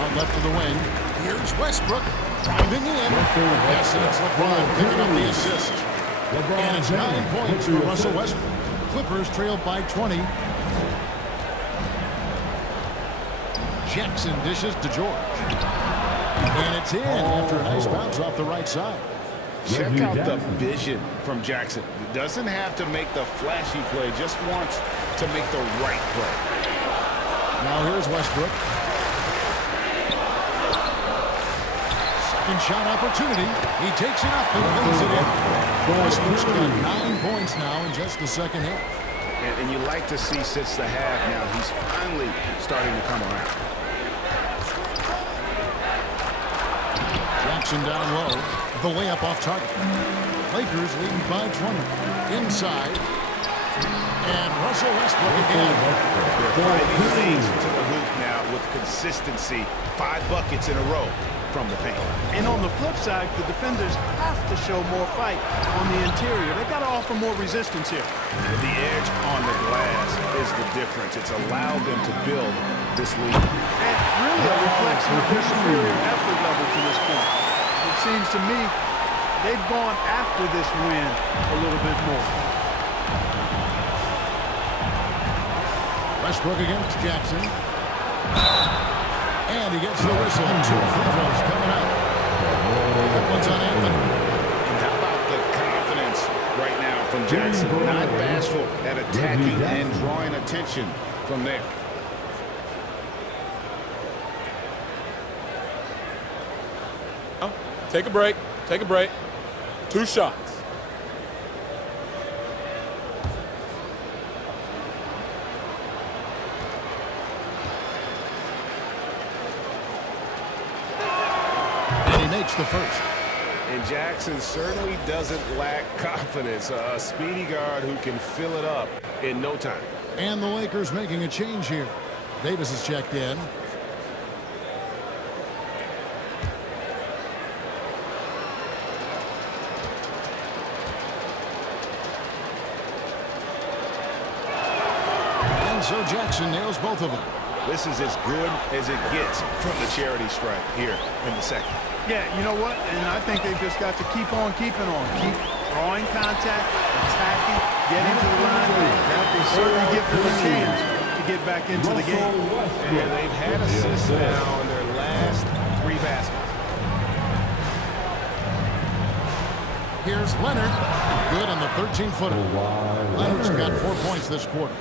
On left of the wing, here's Westbrook driving in. Yes, and it's LeBron picking up the assist. And it's 9 points for Russell Westbrook. Clippers trailed by 20. Jackson dishes to George. And it's in after a nice bounce off the right side. Check out the vision from Jackson. Doesn't have to make the flashy play, just wants to make the right play. Now here's Westbrook. Second shot opportunity. He takes it up and lays it in. Westbrook's got 9 points now in just the second half. And you like to see since the half now, he's finally starting to come around. Jackson down low. The layup off target. Lakers leading by 20. Inside. And Russell Westbrook again. They're finding lanes to the hoop now with consistency. 5 buckets in a row from the paint. And on the flip side, the defenders have to show more fight on the interior. They got to offer more resistance here. The edge on the glass is the difference. It's allowed them to build this lead. And really a reflection of their superior effort level to this point. It seems to me they've gone after this win a little bit more. Westbrook against Jackson. And he gets the whistle. 2 free throws coming up. That one's on Anthony. And how about the confidence right now from Jackson? Not bashful at attacking and drawing attention from there. Take a break. Take a break. 2 shots. Makes the first. And Jackson certainly doesn't lack confidence. A speedy guard who can fill it up in no time. And the Lakers making a change here. Davis is checked in. And so Jackson nails both of them. This is as good as it gets from the charity stripe here in the second. Yeah, you know what? And I think they've just got to keep on keeping on. Keep drawing contact, attacking, getting to the line. That will certainly give them a chance to get back into the game. And they've had assists now in their last 3 baskets. Here's Leonard. Good on the 13-footer. Leonard's got 4 points this quarter.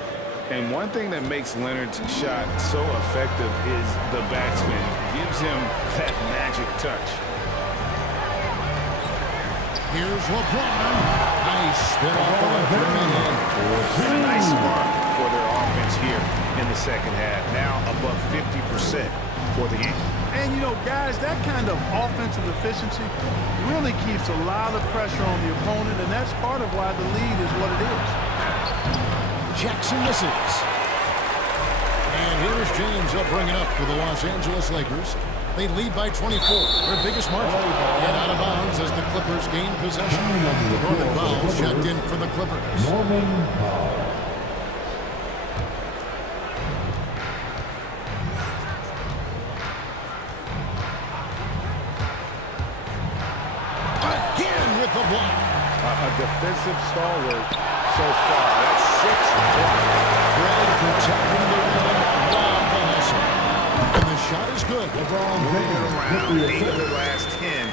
And one thing that makes Leonard's shot so effective is the backspin. Gives him that magic touch. Here's LeBron. Nice spin off the left rim and in. And a nice spark for their offense here in the second half. Now above 50% for the game. And, you know, guys, that kind of offensive efficiency really keeps a lot of pressure on the opponent, and that's part of why the lead is what it is. Jackson misses. And here's James. They'll bring it up for the Los Angeles Lakers. They lead by 24, their biggest margin. Yet out of bounds as the Clippers gain possession. Norman Powell checked in for the Clippers. Norman Powell. Again with the block. A defensive stalwart so far. That's 6 blocks. Greg protecting the rim. Wow, the hustle. And the shot is good. Moving it around. 8 of the last 10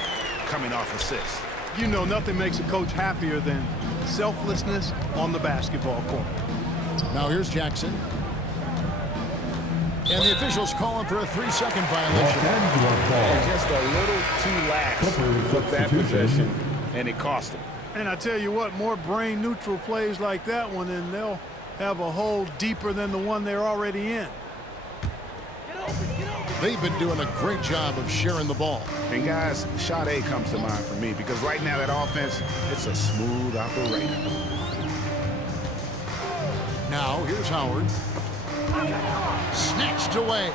coming off assists. You know, nothing makes a coach happier than selflessness on the basketball court. Now here's Jackson. And the officials calling for a 3-second violation. And just a little too lax with that possession, and it cost them. And I tell you what, more brain-neutral plays like that one, and they'll have a hole deeper than the one they're already in. They've been doing a great job of sharing the ball. And guys, shot A comes to mind for me because right now that offense, it's a smooth operator. Now here's Howard. Snatched away.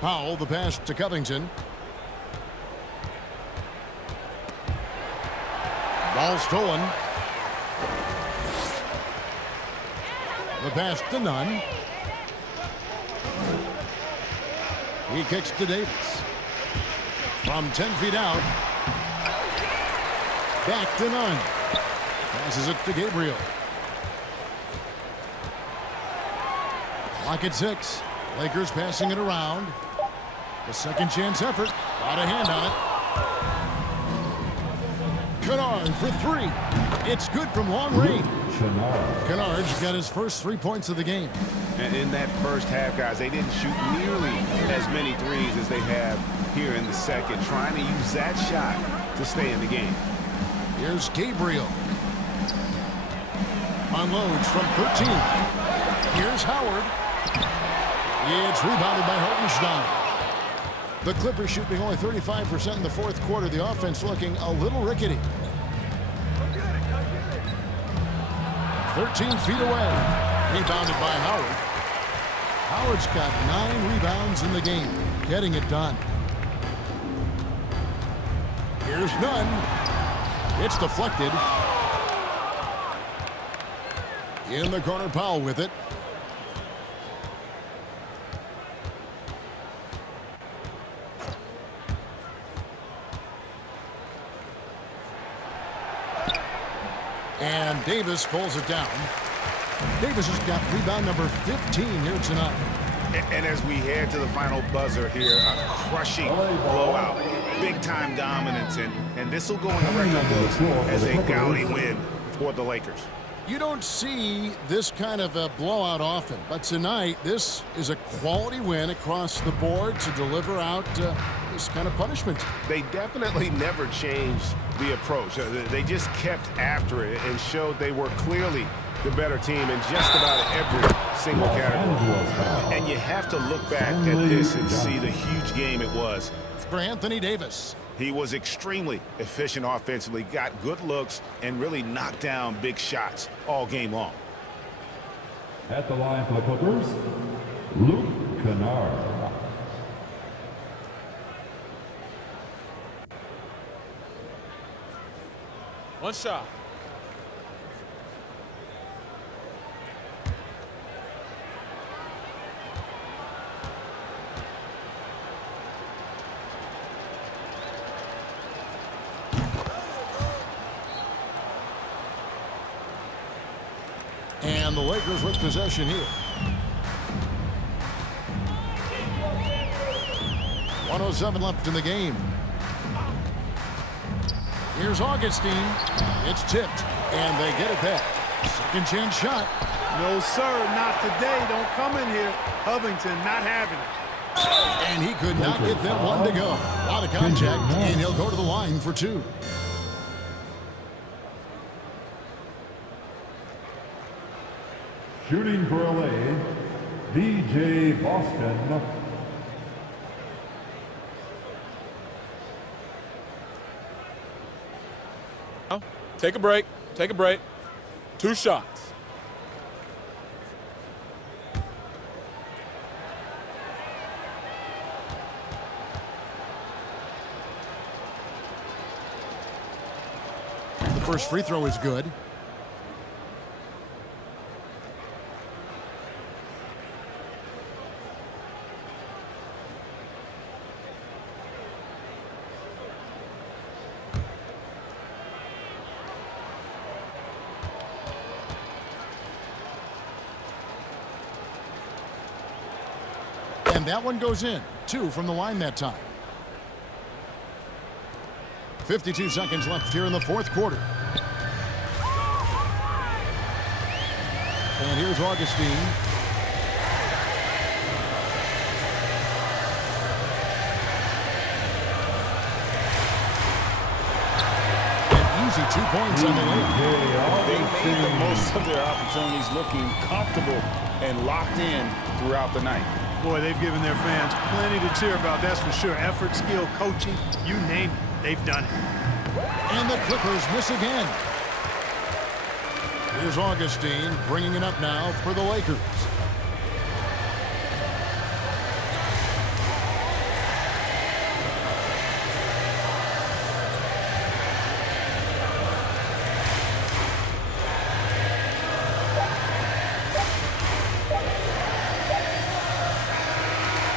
Powell, the pass to Covington. Ball stolen. The pass to Nunn. He kicks to Davis. From 10 feet out. Back to Nunn. Passes it to Gabriel. Clock at 6. Lakers passing it around. The second chance effort. Got a hand on it. Kennard for 3. It's good from long range. Kennard's got his first 3 points of the game. And in that first half, guys, they didn't shoot nearly as many threes as they have here in the second, trying to use that shot to stay in the game. Here's Gabriel. Unloads from 13. Here's Howard. It's rebounded by Hartenstein. The Clippers shooting only 35% in the fourth quarter. The offense looking a little rickety. 13 feet away. Rebounded by Howard. Howard's got 9 rebounds in the game. Getting it done. Here's none. It's deflected. In the corner, Powell with it. And Davis pulls it down. Davis has got rebound number 15 here tonight. And as we head to the final buzzer here, a crushing blowout. Big-time dominance, and this will go in the record books as a gaudy win for the Lakers. You don't see this kind of a blowout often, but tonight this is a quality win across the board to deliver out this kind of punishment. They definitely never changed the approach. They just kept after it and showed they were clearly the better team in just about every single category. And you have to look back at this and see the huge game it was. For Anthony Davis. He was extremely efficient offensively, got good looks, and really knocked down big shots all game long. At the line for the Clippers, Luke Kennard. One shot. And the Lakers with possession here. 1:07 left in the game. Here's Augustine. It's tipped, and they get it back. Second chance shot. No, sir, not today. Don't come in here. Covington not having it. And he could not get that one to go. A lot of contact, and he'll go to the line for 2. Shooting for LA, DJ Boston. Take a break. Take a break. 2 shots. The first free throw is good. And that one goes in. 2 from the line that time. 52 seconds left here in the fourth quarter. And here's Augustine. An easy 2 points on the way. They made the most of their opportunities, looking comfortable and locked in throughout the night. Boy, they've given their fans plenty to cheer about, that's for sure. Effort, skill, coaching, you name it, they've done it. And the Clippers miss again. Here's Augustine bringing it up now for the Lakers.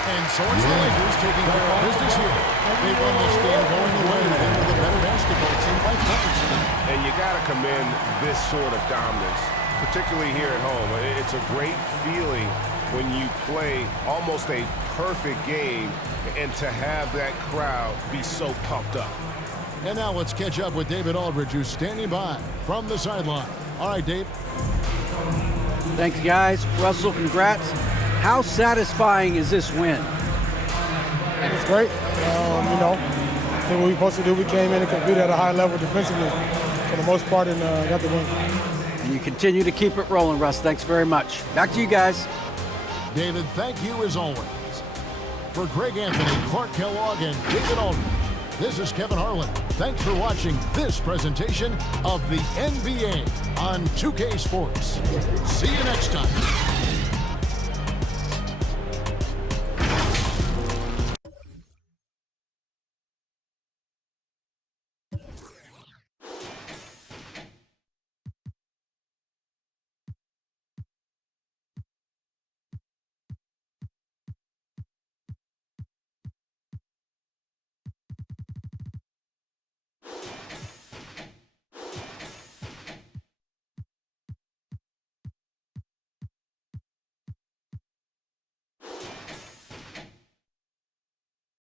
And so it's the Lakers taking care of business here. They won this game going away into the better basketball team by Covington. And you got to commend this sort of dominance, particularly here at home. It's a great feeling when you play almost a perfect game and to have that crowd be so pumped up. And now let's catch up with David Aldridge, who's standing by from the sideline. All right, Dave. Thanks, guys. Russell, congrats. How satisfying is this win? It's great. You know, I think what we're supposed to do, we came in and competed at a high level defensively for the most part and got the win. And you continue to keep it rolling, Russ. Thanks very much. Back to you guys. David, thank you as always. For Greg Anthony, Clark Kellogg, and David Aldridge, this is Kevin Harlan. Thanks for watching this presentation of the NBA on 2K Sports. See you next time.